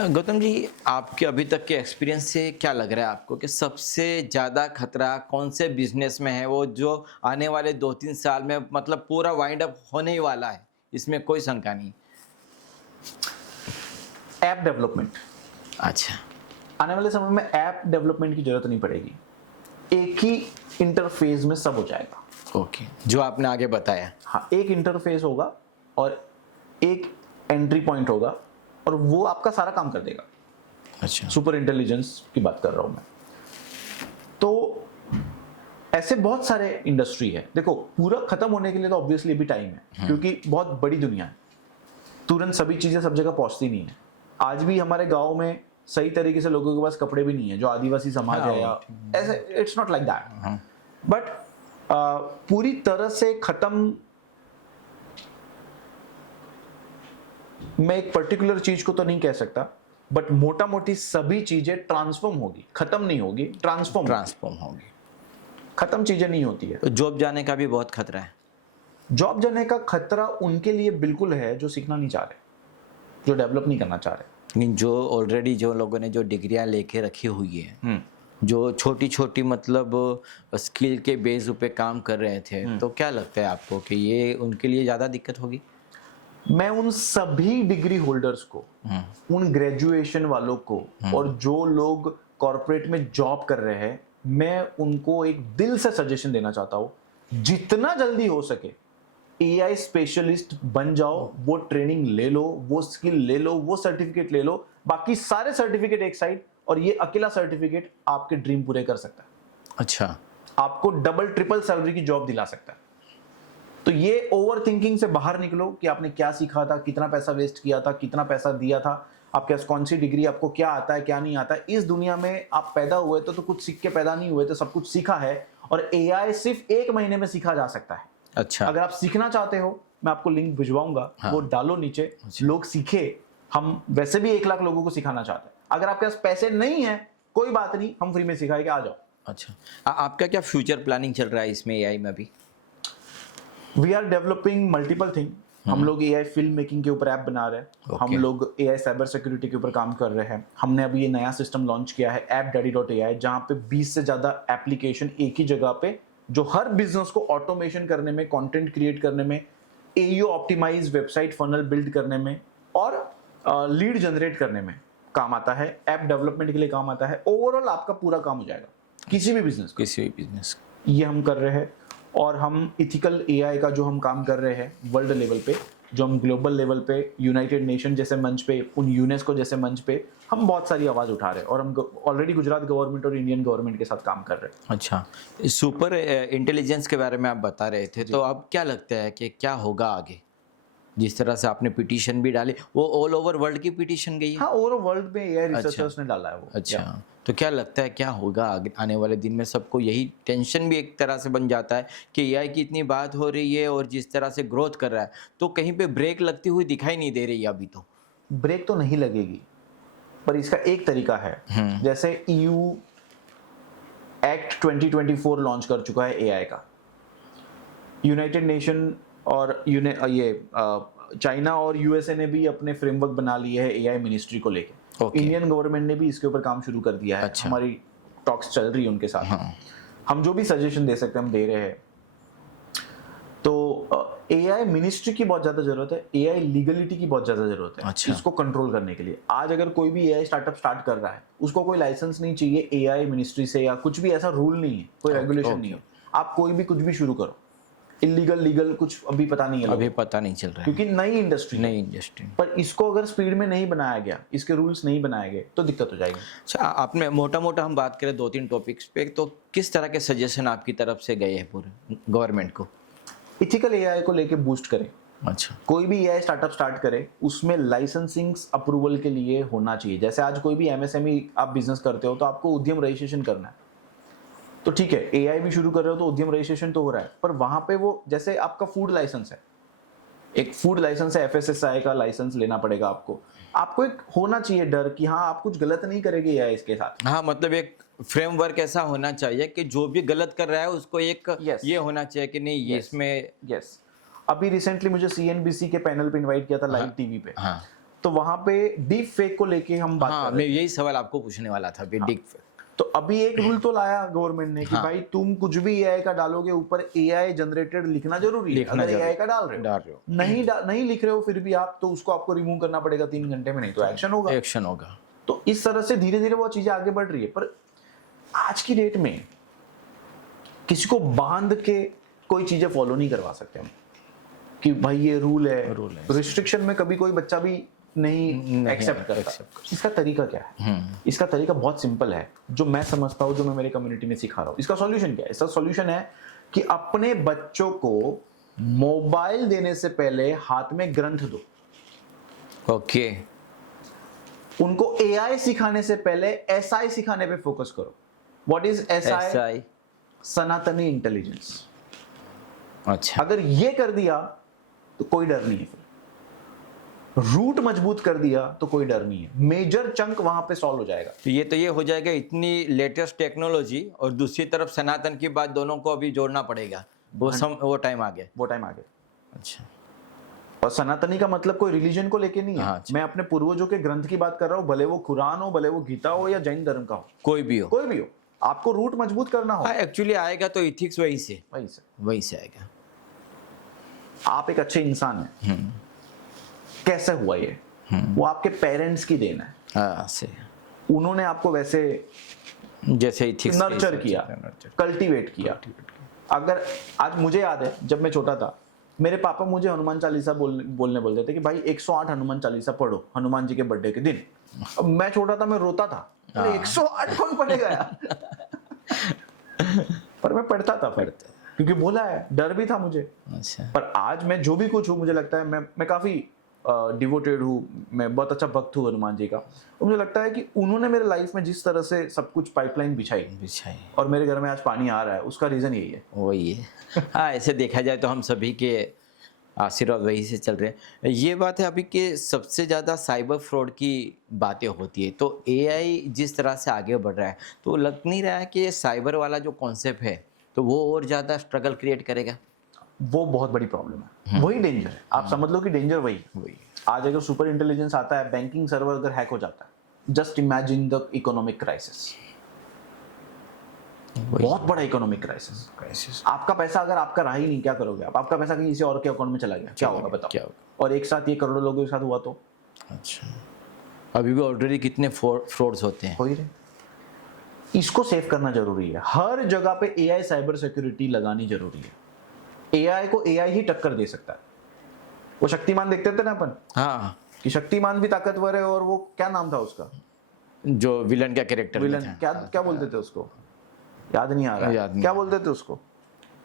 गौतम जी, आपके अभी तक के एक्सपीरियंस से क्या लग रहा है आपको कि सबसे ज़्यादा खतरा कौन से बिजनेस में है, वो जो आने वाले 2-3 साल में मतलब पूरा वाइंड अप होने ही वाला है, इसमें कोई शंका नहीं? App development. अच्छा। आने वाले समय में ऐप डेवलपमेंट की जरूरत नहीं पड़ेगी, एक ही इंटरफेस में सब हो जाएगा। ओके, जो आपने आगे बताया। हाँ, एक इंटरफेस होगा और एक एंट्री पॉइंट होगा और वो आपका सारा काम कर देगा। अच्छा। सुपर इंटेलिजेंस की बात कर रहा हूं मैं। तो ऐसे बहुत सारे इंडस्ट्री है। देखो, पूरा खत्म होने के लिए तो ऑब्वियसली अभी टाइम है, क्योंकि बहुत बड़ी दुनिया है, तुरंत सभी चीजें सब जगह पहुंचती नहीं है। आज भी हमारे गांव में सही तरीके से लोगों के पास कपड़े भी नहीं है, जो आदिवासी समाज है या ऐसे, it's not like that. But पूरी तरह से खत्म, मैं एक पर्टिकुलर चीज को तो नहीं कह सकता, बट मोटा मोटी सभी चीजें ट्रांसफॉर्म होगी, खत्म नहीं होगी, ट्रांसफॉर्म होगी। खत्म चीजें नहीं होती है। तो जॉब जाने का भी बहुत खतरा है। जॉब जाने का खतरा उनके लिए बिल्कुल है जो सीखना नहीं चाह रहे, जो डेवलप नहीं करना चाह रहे। लेकिन जो ऑलरेडी जो लोगों ने जो डिग्रियां लेके रखी हुई है, जो छोटी छोटी मतलब स्किल के बेस पे काम कर रहे थे, तो क्या लगता है आपको कि ये उनके लिए ज़्यादा दिक्कत होगी? मैं उन सभी डिग्री होल्डर्स को, उन ग्रेजुएशन वालों को और जो लोग कॉर्पोरेट में जॉब कर रहे हैं, मैं उनको एक दिल से सजेशन देना चाहता हूँ, जितना जल्दी हो सके एआई स्पेशलिस्ट बन जाओ। वो ट्रेनिंग ले लो, वो स्किल ले लो, वो सर्टिफिकेट ले लो। बाकी सारे सर्टिफिकेट एक साइड, और ये अकेला सर्टिफिकेट आपके ड्रीम पूरे कर सकता है। अच्छा। आपको डबल ट्रिपल सैलरी की जॉब दिला सकता है। तो ये ओवर थिंकिंग से बाहर निकलो कि आपने क्या सीखा था, कितना पैसा वेस्ट किया था, कितना पैसा दिया था। आपके पास कौन सी डिग्री, आपको क्या आता है क्या नहीं आता है। इस दुनिया में आप पैदा हुए तो कुछ सीख के पैदा नहीं हुए, तो सब कुछ सीखा है। और एआई सिर्फ 1 महीने में सीखा जा सकता है। अच्छा। अगर आप सीखना चाहते हो, मैं आपको लिंक भिजवाऊंगा, हाँ। वो डालो नीचे, लोग सीखे। हम वैसे भी 1 लाख लोगों को सिखाना चाहते हैं। अगर आपके पास पैसे नहीं है, कोई बात नहीं, हम फ्री में सिखाएंगे, आ जाओ। अच्छा, आपका क्या फ्यूचर प्लानिंग चल रहा है इसमें एआई में अभी? We are developing multiple thing. हम लोग एआई फिल्म मेकिंग के ऊपर ऐप बना रहे हैं। हम लोग एआई साइबर सिक्योरिटी के ऊपर काम कर रहे हैं। हमने अभी ये नया सिस्टम लॉन्च किया है appdaddy.ai, जहां पे 20 से ज्यादा एप्लीकेशन एक ही जगह पे, जो हर बिजनेस को ऑटोमेशन करने में, कंटेंट क्रिएट करने में, AEO optimise website funnel build करने में और लीड जनरेट करने में काम आता है। ऐप डेवलपमेंट के लिए काम आता है। ओवरऑल आपका पूरा काम हो जाएगा किसी भी बिजनेस को। किसी भी बिजनेस ये हम कर रहे हैं। और हम इथिकल एआई का जो हम काम कर रहे हैं वर्ल्ड लेवल पे, जो हम ग्लोबल लेवल पे यूनाइटेड नेशन जैसे मंच पे, उन यूनेस्को जैसे मंच पे हम बहुत सारी आवाज़ उठा रहे हैं। और हम ऑलरेडी गुजरात गवर्नमेंट और इंडियन गवर्नमेंट के साथ काम कर रहे हैं। अच्छा, सुपर इंटेलिजेंस के बारे में आप बता रहे थे, तो अब क्या लगता है कि क्या होगा आगे? जिस तरह से आपने पिटीशन भी डाली, वो ऑल ओवर वर्ल्ड की पिटीशन गई है? हाँ, ओवर वर्ल्ड में एआई रिसर्चर्स ने डाला है वो। अच्छा, तो क्या लगता है क्या होगा आगे आने वाले दिन में? सबको यही टेंशन भी एक तरह से बन जाता है कि एआई की इतनी बात हो रही है और जिस तरह से ग्रोथ कर रहा है, तो कहीं पे ब्रेक लगती हुई दिखाई नहीं दे रही है अभी तो। ब्रेक तो नहीं लगेगी, पर इसका एक तरीका है। जैसे EU एक्ट 2024 लॉन्च कर चुका है एआई का। यूनाइटेड नेशन और चाइना और यूएसए ने भी अपने फ्रेमवर्क बना लिए है एआई मिनिस्ट्री को लेके। इंडियन गवर्नमेंट ने भी इसके ऊपर काम शुरू कर दिया है। अच्छा। हमारी टॉक्स चल रही है उनके साथ। हम जो भी सजेशन दे सकते हैं हम दे रहे हैं। तो एआई मिनिस्ट्री की बहुत ज्यादा जरूरत है, एआई लीगलिटी की बहुत ज्यादा जरूरत है। अच्छा। इसको कंट्रोल करने के लिए आज अगर कोई भी एआई स्टार्टअप स्टार्ट कर रहा है, उसको कोई लाइसेंस नहीं चाहिए एआई मिनिस्ट्री से, या कुछ भी ऐसा रूल नहीं है, कोई रेगुलेशन नहीं है। आप कोई भी कुछ भी शुरू करो, इलीगल लीगल कुछ अभी पता नहीं है, अभी पता नहीं चल रहा है क्योंकि नई इंडस्ट्री पर इसको अगर स्पीड में नहीं बनाया गया, इसके रूल्स नहीं बनाए गए, तो दिक्कत हो जाएगी। अच्छा, आपने मोटा मोटा हम बात करें 2-3 टॉपिक्स पे, तो किस तरह के सजेशन आपकी तरफ से गए हैं पूरे गवर्नमेंट को? इथिकल एआई को लेके बूस्ट करें। अच्छा, कोई भी एआई स्टार्टअप स्टार्ट करे, उसमें लाइसेंसिंग अप्रूवल के लिए होना चाहिए। जैसे आज कोई भी एमएसएमई आप बिजनेस करते हो तो आपको उद्यम रजिस्ट्रेशन करना है, तो ठीक है एआई भी शुरू कर रहे हो तो उद्यम रजिस्ट्रेशन तो हो रहा है, पर वहां पे वो जैसे आपका फूड लाइसेंस है, एक फूड लाइसेंस है, एफएसएसआई का लाइसेंस लेना पड़ेगा आपको एक होना चाहिए डर कि हाँ आप कुछ गलत नहीं करेंगे एआई इसके साथ। हाँ, मतलब एक फ्रेमवर्क ऐसा होना चाहिए कि जो भी गलत कर रहा है उसको एक ये होना चाहिए कि नहीं ये इसमें। यस, अभी रिसेंटली मुझे सीएनबीसी के पैनल पे इनवाइट किया था लाइव टीवी पे। हाँ, तो वहां पे डीप फेक को लेके हम बात कर मैं रहे थे। यही सवाल आपको पूछने वाला था, डीप फेक। तो अभी एक रूल तो लाया गवर्नमेंट ने कि भाई तुम कुछ भी एआई का डालोगे ऊपर एआई जनरेटेड लिखना जरूरी है। अगर एआई का डाल रहे हो नहीं लिख रहे हो फिर भी आप, तो उसको आपको रिमूव करना पड़ेगा 3 घंटे में, नहीं तो एक्शन होगा। तो इस तरह से धीरे धीरे वो चीजें आगे बढ़ रही है। पर आज की डेट में किसी को बांध के कोई चीजें फॉलो नहीं करवा सकते हम कि भाई ये रूल है। रिस्ट्रिक्शन में कभी कोई बच्चा भी नहीं एक्सेप्ट करता। इसका तरीका क्या है? इसका तरीका बहुत सिंपल है, जो मैं समझता हूँ, जो मैं मेरे कम्युनिटी में सिखा रहा हूँ। इसका सॉल्यूशन क्या है? इसका सॉल्यूशन है कि अपने बच्चों को मोबाइल देने से पहले हाथ में ग्रंथ दो। ओके। उनको एआई सिखाने से पहले एसआई सिखाने पे फोकस करो। What is SI? सनातनी इंटेलिजेंस। अच्छा, अगर ये कर दिया तो कोई डर नहीं है। रूट मजबूत कर दिया तो कोई डर नहीं है। मेजर चंक वहां पे सॉल्व हो जाएगा। तो ये हो जाएगा इतनी लेटेस्ट टेक्नोलॉजी, और दूसरी तरफ सनातन की बात, दोनों को अभी जोड़ना पड़ेगा। वो टाइम आ गया। अच्छा, और सनातनी का मतलब कोई रिलीजन को लेके नहीं है। हाँ, मैं अपने पूर्वजों के ग्रंथ की बात कर रहा हूँ, भले वो कुरान हो, भले वो गीता हो, या जैन धर्म का हो, कोई भी हो। आपको रूट मजबूत करना हो। एक्चुअली आएगा तो इथिक्स वहीं से आएगा। आप एक अच्छे इंसान हैं। कैसे हुआ ये? वो आपके पेरेंट्स की देन है। उन्होंने आपको वैसे जैसे इथिक्स नर्चर किया, कल्टीवेट किया। अगर आज मुझे याद है जब मैं छोटा था, मेरे पापा मुझे हनुमान चालीसा बोलने बोलते थे कि भाई 108 हनुमान चालीसा पढ़ो हनुमान जी के बर्थडे के दिन। अब मैं छोटा था, मैं रोता था, 108 कौन पढ़ेगा यार? पर मैं पढ़ता था क्योंकि बोला है, डर भी था मुझे। अच्छा। पर आज मैं जो भी कुछ हूँ, मुझे लगता है मैं काफी डिवोटेड हूँ, मैं बहुत अच्छा भक्त हूँ हनुमान जी का। और मुझे लगता है कि उन्होंने मेरे लाइफ में जिस तरह से सब कुछ पाइपलाइन बिछाई बिछाई और मेरे घर में आज पानी आ रहा है, उसका रीज़न यही है। वही है। हाँ, ऐसे देखा जाए तो हम सभी के आशीर्वाद वही से चल रहे हैं। ये बात है अभी कि सबसे ज़्यादा साइबर फ्रॉड की बातें होती है, तो एआई जिस तरह से आगे बढ़ रहा है, तो लग नहीं रहा है कि ये साइबर वाला जो कॉन्सेप्ट है, तो वो और ज़्यादा स्ट्रगल क्रिएट करेगा? वो बहुत बड़ी प्रॉब्लम है, वही डेंजर है। आप समझ लो कि डेंजर वही है। वही। आज अगर सुपर इंटेलिजेंस आता है, बैंकिंग सर्वर अगर हैक हो जाता है, just imagine the economic crisis. बहुत बड़ा इकोनॉमिक क्राइसिस। आपका पैसा अगर आपका रहा ही नहीं, क्या करोगे आप? आपका पैसा कहीं किसी और के अकाउंट में चला गया, क्या होगा बताओ? क्या होगा? और एक साथ ये करोड़ों लोगों के साथ हुआ तो अच्छा, अभी भी ऑलरेडी कितने फ्रॉड्स होते हैं। हो ही रहे। इसको सेव करना जरूरी है। हर जगह पे एआई साइबर सिक्योरिटी लगानी जरूरी है। एआई को एआई ही टक्कर दे सकता है। वो शक्तिमान देखते थे ना अपन, हाँ, कि शक्तिमान भी ताकतवर है, और वो क्या नाम था उसका, जो विलन का कैरेक्टर विलन, क्या क्या बोलते थे उसको, याद नहीं आ रहा याद है, नहीं। क्या बोलते थे उसको।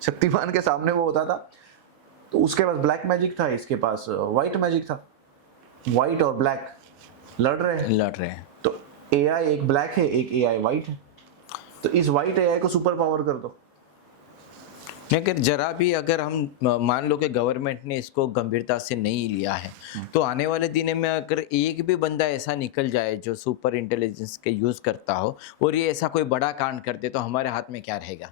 शक्तिमान के सामने वो होता था, तो उसके पास ब्लैक मैजिक था, इसके पास व्हाइट मैजिक था। व्हाइट और ब्लैक लड़ रहे हैं, तो एआई एक ब्लैक है, एक एआई व्हाइट है, तो इस व्हाइट एआई को सुपर पावर कर दो। अगर जरा भी अगर हम मान लो कि गवर्नमेंट ने इसको गंभीरता से नहीं लिया है, तो आने वाले दिनों में अगर एक भी बंदा ऐसा निकल जाए जो सुपर इंटेलिजेंस के यूज़ करता हो और ये ऐसा कोई बड़ा कांड कर दे, तो हमारे हाथ में क्या रहेगा?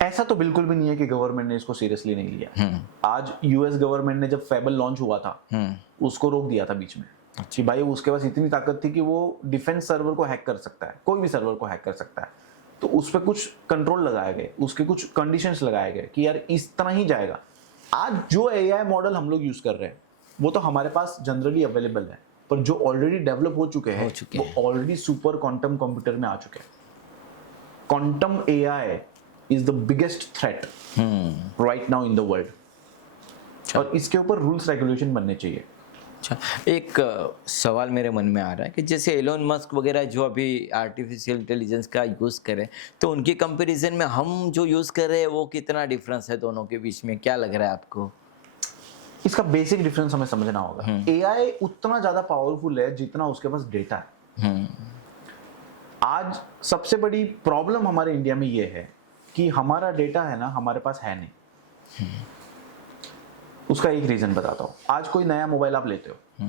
ऐसा तो बिल्कुल भी नहीं है कि गवर्नमेंट ने इसको सीरियसली नहीं लिया। आज यूएस गवर्नमेंट ने जब फेबल लॉन्च हुआ था, उसको रोक दिया था बीच में, कि भाई उसके पास इतनी ताकत थी कि वो डिफेंस सर्वर को हैक कर सकता है, कोई भी सर्वर को हैक कर सकता है। तो उस पर कुछ कंट्रोल लगाए गए, उसके कुछ कंडीशंस लगाए गए कि यार इस तरह ही जाएगा। आज जो एआई मॉडल हम लोग यूज कर रहे हैं, वो तो हमारे पास जनरली अवेलेबल है, पर जो ऑलरेडी डेवलप हो चुके हैं वो ऑलरेडी सुपर क्वांटम कंप्यूटर में आ चुके हैं। Quantum AI is the biggest threat right now in the world, और इसके ऊपर रूल्स रेगुलेशन बनने चाहिए। अच्छा, एक सवाल मेरे मन में आ रहा है कि जैसे एलोन मस्क वगैरह जो अभी आर्टिफिशियल इंटेलिजेंस का यूज़ करें, तो उनकी कंपैरिजन में हम जो यूज़ कर रहे हैं वो कितना डिफरेंस है दोनों के बीच में, क्या लग रहा है आपको? इसका बेसिक डिफरेंस हमें समझना होगा। एआई उतना ज्यादा पावरफुल है जितना उसके पास डेटा है। आज सबसे बड़ी प्रॉब्लम हमारे इंडिया में ये है कि हमारा डेटा है ना, हमारे पास है नहीं। उसका एक रीजन बताता हूँ। आज कोई नया मोबाइल आप लेते हो,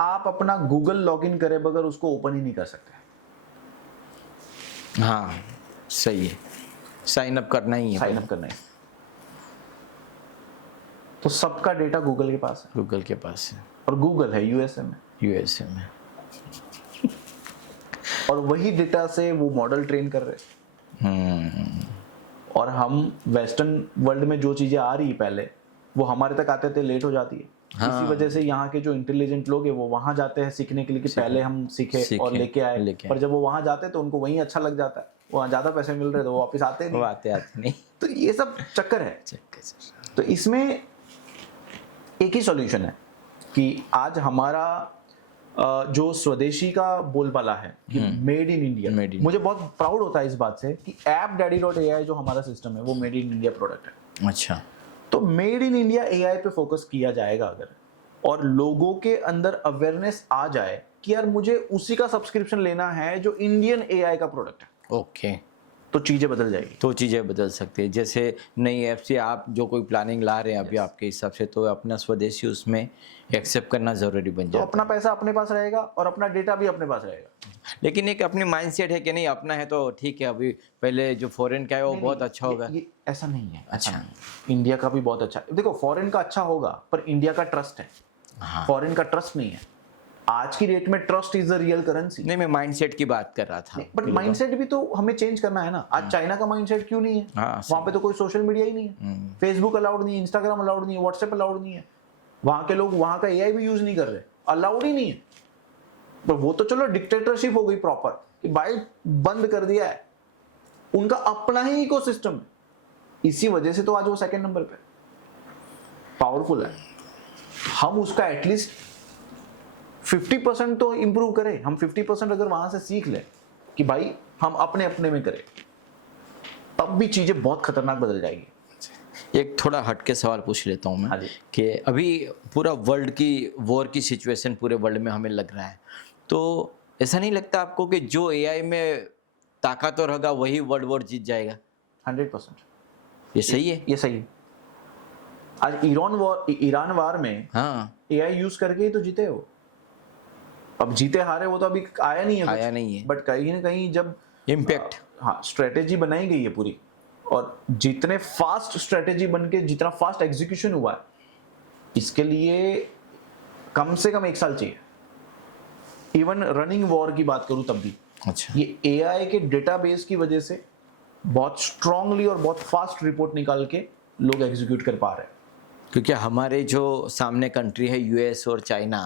आप अपना गूगल लॉगिन करे बगैर उसको ओपन ही नहीं कर सकते। हाँ, सही है, साइन अप करना ही है, साइन अप करना है। तो सबका डेटा गूगल के पास है, गूगल के पास है, और गूगल है यूएसए में। यूएसए में, और वही डेटा से वो मॉडल ट्रेन कर रहे हैं। और हम वेस्टर्न वर्ल्ड में जो चीजें आ रही पहले, वो हमारे तक आते थे लेट हो जाती है। इसी वजह से यहाँ के जो इंटेलिजेंट लोग हैं वो वहां जाते हैं सीखने के लिए कि पहले हम सीखे और लेके आए। पर जब वो वहां जाते हैं तो उनको वहीं अच्छा लग जाता है, वहाँ ज्यादा पैसे मिल रहे तो वो वापस आते नहीं, वो आते नहीं। तो ये सब चक्कर है। तो इसमें एक ही सॉल्यूशन है कि आज हमारा जो स्वदेशी का बोलबाला है कि मेड इन इंडिया, मुझे बहुत प्राउड होता है इस बात से कि appdaddy.ai जो हमारा सिस्टम है वो मेड इन इंडिया प्रोडक्ट है। अच्छा, तो मेड इन इंडिया एआई पे फोकस किया जाएगा अगर, और लोगों के अंदर अवेयरनेस आ जाए कि यार मुझे उसी का सब्सक्रिप्शन लेना है जो इंडियन एआई का प्रोडक्ट है, ओके, तो चीजें बदल जाएगी। तो चीज़ें बदल सकती है। जैसे नई ऐप से आप जो कोई प्लानिंग ला रहे हैं अभी आपके हिसाब से, तो अपना स्वदेशी उसमें एक्सेप्ट करना ज़रूरी बन तो जाता है। अपना पैसा अपने पास रहेगा और अपना डेटा भी अपने पास रहेगा। लेकिन एक अपनी माइंडसेट है कि नहीं, अपना है तो ठीक है, अभी पहले जो फॉरेन का है वो बहुत अच्छा होगा। ये ऐसा नहीं है। अच्छा, इंडिया का भी बहुत अच्छा है। देखो फॉरेन का अच्छा होगा, पर इंडिया का ट्रस्ट है, फॉरेन का ट्रस्ट नहीं है। आज की डेट में trust is the real currency. नहीं, मैं माइंडसेट की बात कर रहा था। बट माइंडसेट भी तो हमें चेंज करना है ना। आज चाइना का माइंडसेट क्यों नहीं है? वहां पे तो कोई सोशल मीडिया ही नहीं है, फेसबुक अलाउड नहीं है, इंस्टाग्राम अलाउड नहीं है, व्हाट्सएप अलाउड नहीं है। वहां के लोग वहां का एआई भी यूज नहीं कर रहे, अलाउड ही नहीं है। तो वो तो चलो डिक्टेटरशिप हो गई प्रॉपर कि भाई बंद कर दिया है, उनका अपना ही इकोसिस्टम है। इसी वजह से तो आज वो सेकंड नंबर पे पावरफुल है। हम उसका एटलीस्ट 50% तो इंप्रूव करें। हम 50% अगर वहां से सीख ले कि भाई हम अपने अपने में करें, तब भी चीजें बहुत खतरनाक बदल जाएगी। एक थोड़ा हटके सवाल पूछ लेता हूँ हाँ मैं जी। कि अभी पूरा वर्ल्ड की वॉर की सिचुएशन पूरे वर्ल्ड में हमें लग रहा है, तो ऐसा नहीं लगता आपको कि जो एआई में ताकतवर होगा वही वर्ल्ड वॉर जीत जाएगा? 100%। ये सही है? ये सही है। आज ईरान वार में हाँ, एआई यूज करके ही तो जीते हो। अब जीते हारे वो तो अभी आया नहीं है आया नहीं है। बट कहीं ना कहीं जब इम्पैक्ट। हाँ स्ट्रेटेजी बनाई गई है पूरी, और जितने फास्ट स्ट्रेटेजी बन के जितना फास्ट एग्जीक्यूशन हुआ है, इसके लिए कम से कम 1 साल चाहिए। इवन रनिंग वॉर की बात करूं तब भी अच्छा। ये एआई के डेटाबेस की वजह से बहुत स्ट्रांगली और बहुत फास्ट रिपोर्ट निकाल के लोग एग्जीक्यूट कर पा रहे हैं। क्योंकि हमारे जो सामने कंट्री है यूएस और चाइना,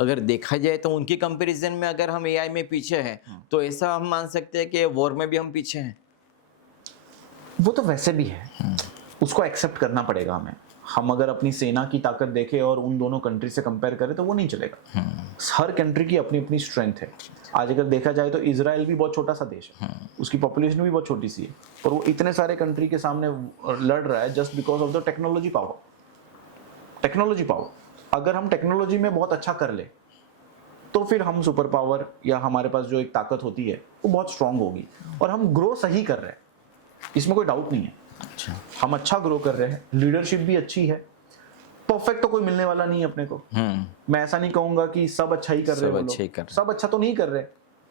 अगर देखा जाए तो उनकी कंपैरिजन में अगर हम एआई में पीछे हैं, तो ऐसा हम मान सकते हैं कि वॉर में भी हम पीछे हैं। वो तो वैसे भी है, उसको एक्सेप्ट करना पड़ेगा हमें। हम अगर अपनी सेना की ताकत देखें और उन दोनों कंट्री से कंपेयर करें तो वो नहीं चलेगा। हर कंट्री की अपनी अपनी स्ट्रेंथ है। आज अगर देखा जाए तो इजराइल भी बहुत छोटा सा देश है, उसकी पॉपुलेशन भी बहुत छोटी सी है, और वो इतने सारे कंट्री के सामने लड़ रहा है just because of the technology power. Technology power, अगर हम टेक्नोलॉजी में बहुत अच्छा कर ले तो फिर हम सुपर पावर या हमारे पास जो एक ताकत होती है वो बहुत स्ट्रांग होगी। और हम ग्रो सही कर रहे हैं, इसमें कोई डाउट नहीं है। अच्छा। हम अच्छा ग्रो कर रहे हैं, लीडरशिप भी अच्छी है। परफेक्ट तो कोई मिलने वाला नहीं है अपने को। मैं ऐसा नहीं कहूंगा कि सब अच्छा ही कर रहे सब हैं, अच्छा ही कर रहे हैं। सब अच्छा तो नहीं कर रहे,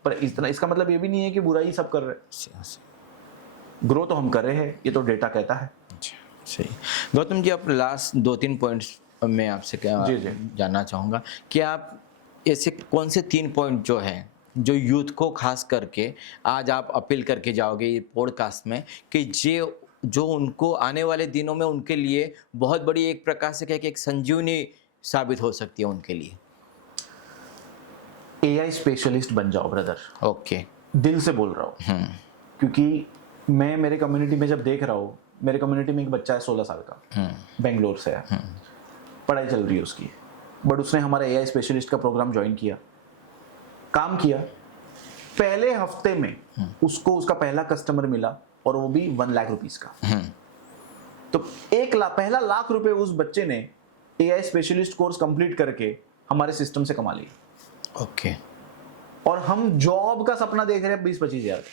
पर इतना इसका मतलब ये भी नहीं है कि बुराई सब कर रहे हैं। ग्रो तो हम कर रहे हैं, ये तो डेटा कहता है। अच्छा, सही। गौतम जी, आप लास्ट 2-3 पॉइंट्स मैं आपसे क्या जी। जानना चाहूँगा कि आप ऐसे कौन से 3 पॉइंट जो हैं जो यूथ को खास करके आज आप अपील करके जाओगे ये पॉडकास्ट में कि जो उनको आने वाले दिनों में उनके लिए बहुत बड़ी एक प्रकार से एक संजीवनी साबित हो सकती है उनके लिए? एआई स्पेशलिस्ट बन जाओ ब्रदर, ओके। दिल से बोल रहा हूँ। क्योंकि मैं मेरे कम्युनिटी में जब देख रहा हूँ, मेरे कम्युनिटी में एक बच्चा है 16 साल का, बेंगलोर से है, पढ़ाई चल रही है उसकी, बट उसने हमारा एआई स्पेशलिस्ट का प्रोग्राम ज्वाइन किया, काम किया। पहले हफ्ते में उसको उसका पहला कस्टमर मिला, और वो भी 1 लाख रुपीस का। तो पहला लाख रुपए उस बच्चे ने एआई स्पेशलिस्ट कोर्स कंप्लीट करके हमारे सिस्टम से कमा लिया। ओके। और हम जॉब का सपना देख रहे हैं 20-25 हजार।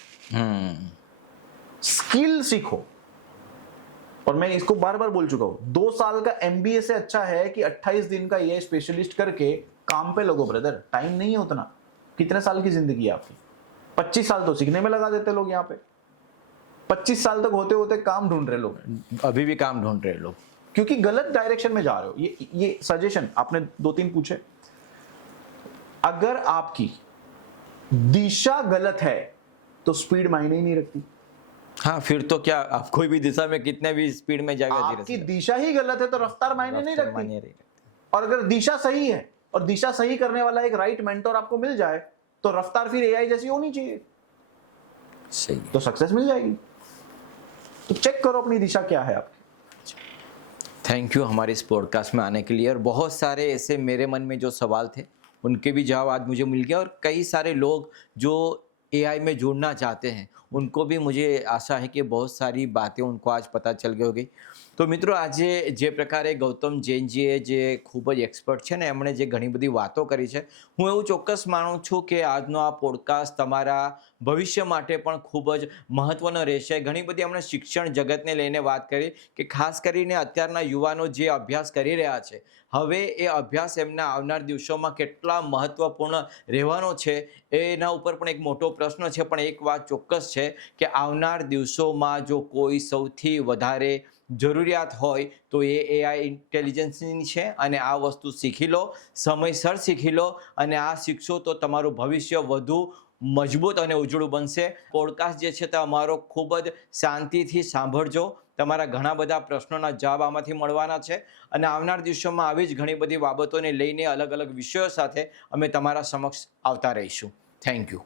स्किल सीखो। और मैं इसको बार बार बोल चुका हूं, 2 साल का एमबीए से अच्छा है कि 28 दिन का एआई स्पेशलिस्ट करके काम पे लगो ब्रदर। टाइम नहीं है उतना। कितने साल की जिंदगी है आपकी? 25 साल तो सीखने में लगा देते लोग। यहाँ पे 25 साल तक होते होते काम ढूंढ रहे लोग, अभी भी काम ढूंढ रहे लोग, क्योंकि गलत डायरेक्शन में जा रहे हो। ये सजेशन आपने 2-3 पूछे। अगर आपकी दिशा गलत है तो स्पीड मायने ही नहीं रखती। हाँ, फिर तो क्या आप कोई भी दिशा में कितने भी स्पीड में जाएगा, आपकी दिशा ही गलत है तो रफ्तार मायने नहीं रखती। और अगर दिशा सही है और दिशा सही करने वाला एक राइट मेंटर आपको मिल जाए तो रफ्तार फिर एआई जैसी होनी चाहिए, सही। तो सक्सेस मिल जाएगी। तो चेक करो अपनी दिशा क्या है आपकी। थैंक यू हमारे इस पॉडकास्ट में आने के लिए। और बहुत सारे ऐसे मेरे मन में जो सवाल थे उनके भी जवाब आज मुझे मिल गया, और कई सारे लोग जो एआई में जुड़ना चाहते हैं उनको भी मुझे आशा है कि बहुत सारी बातें उनको आज पता चल गई होगी। તો મિત્રો, આજે જે પ્રકારે ગૌતમ જૈનજીએ જે ખૂબ જ એક્સપર્ટ છે ને એમણે જે ઘણી બધી વાતો કરી છે, હું એવું ચોક્કસ માનું છું કે આજનો આ પોડકાસ્ટ તમારા ભવિષ્ય માટે પણ ખૂબ જ મહત્ત્વનો રહેશે. ઘણી બધી એમણે શિક્ષણ જગતને લઈને વાત કરી કે ખાસ કરીને અત્યારના યુવાનો જે અભ્યાસ કરી રહ્યા છે, હવે એ અભ્યાસ એમના આવનાર દિવસોમાં કેટલા મહત્ત્વપૂર્ણ રહેવાનો છે એના ઉપર પણ એક મોટો પ્રશ્ન છે. પણ એક વાત ચોક્કસ છે કે આવનાર દિવસોમાં જો કોઈ સૌથી વધારે જરૂરિયાત હોય તો એ એઆઈ ઇન્ટેલિજન્સની છે, અને આ વસ્તુ શીખી લો, સમયસર શીખી લો, અને આ શીખશો તો તમારું ભવિષ્ય વધુ મજબૂત અને ઉજળું બનશે. પોડકાસ્ટ જે છે તે અમારો ખૂબ જ શાંતિથી સાંભળજો. તમારા ઘણા બધા પ્રશ્નોના જવાબ આમાંથી મળવાના છે, અને આવનાર દિવસોમાં આવી જ ઘણી બધી બાબતોને લઈને અલગ અલગ વિષયો સાથે અમે તમારા સમક્ષ આવતા રહીશું. Thank you.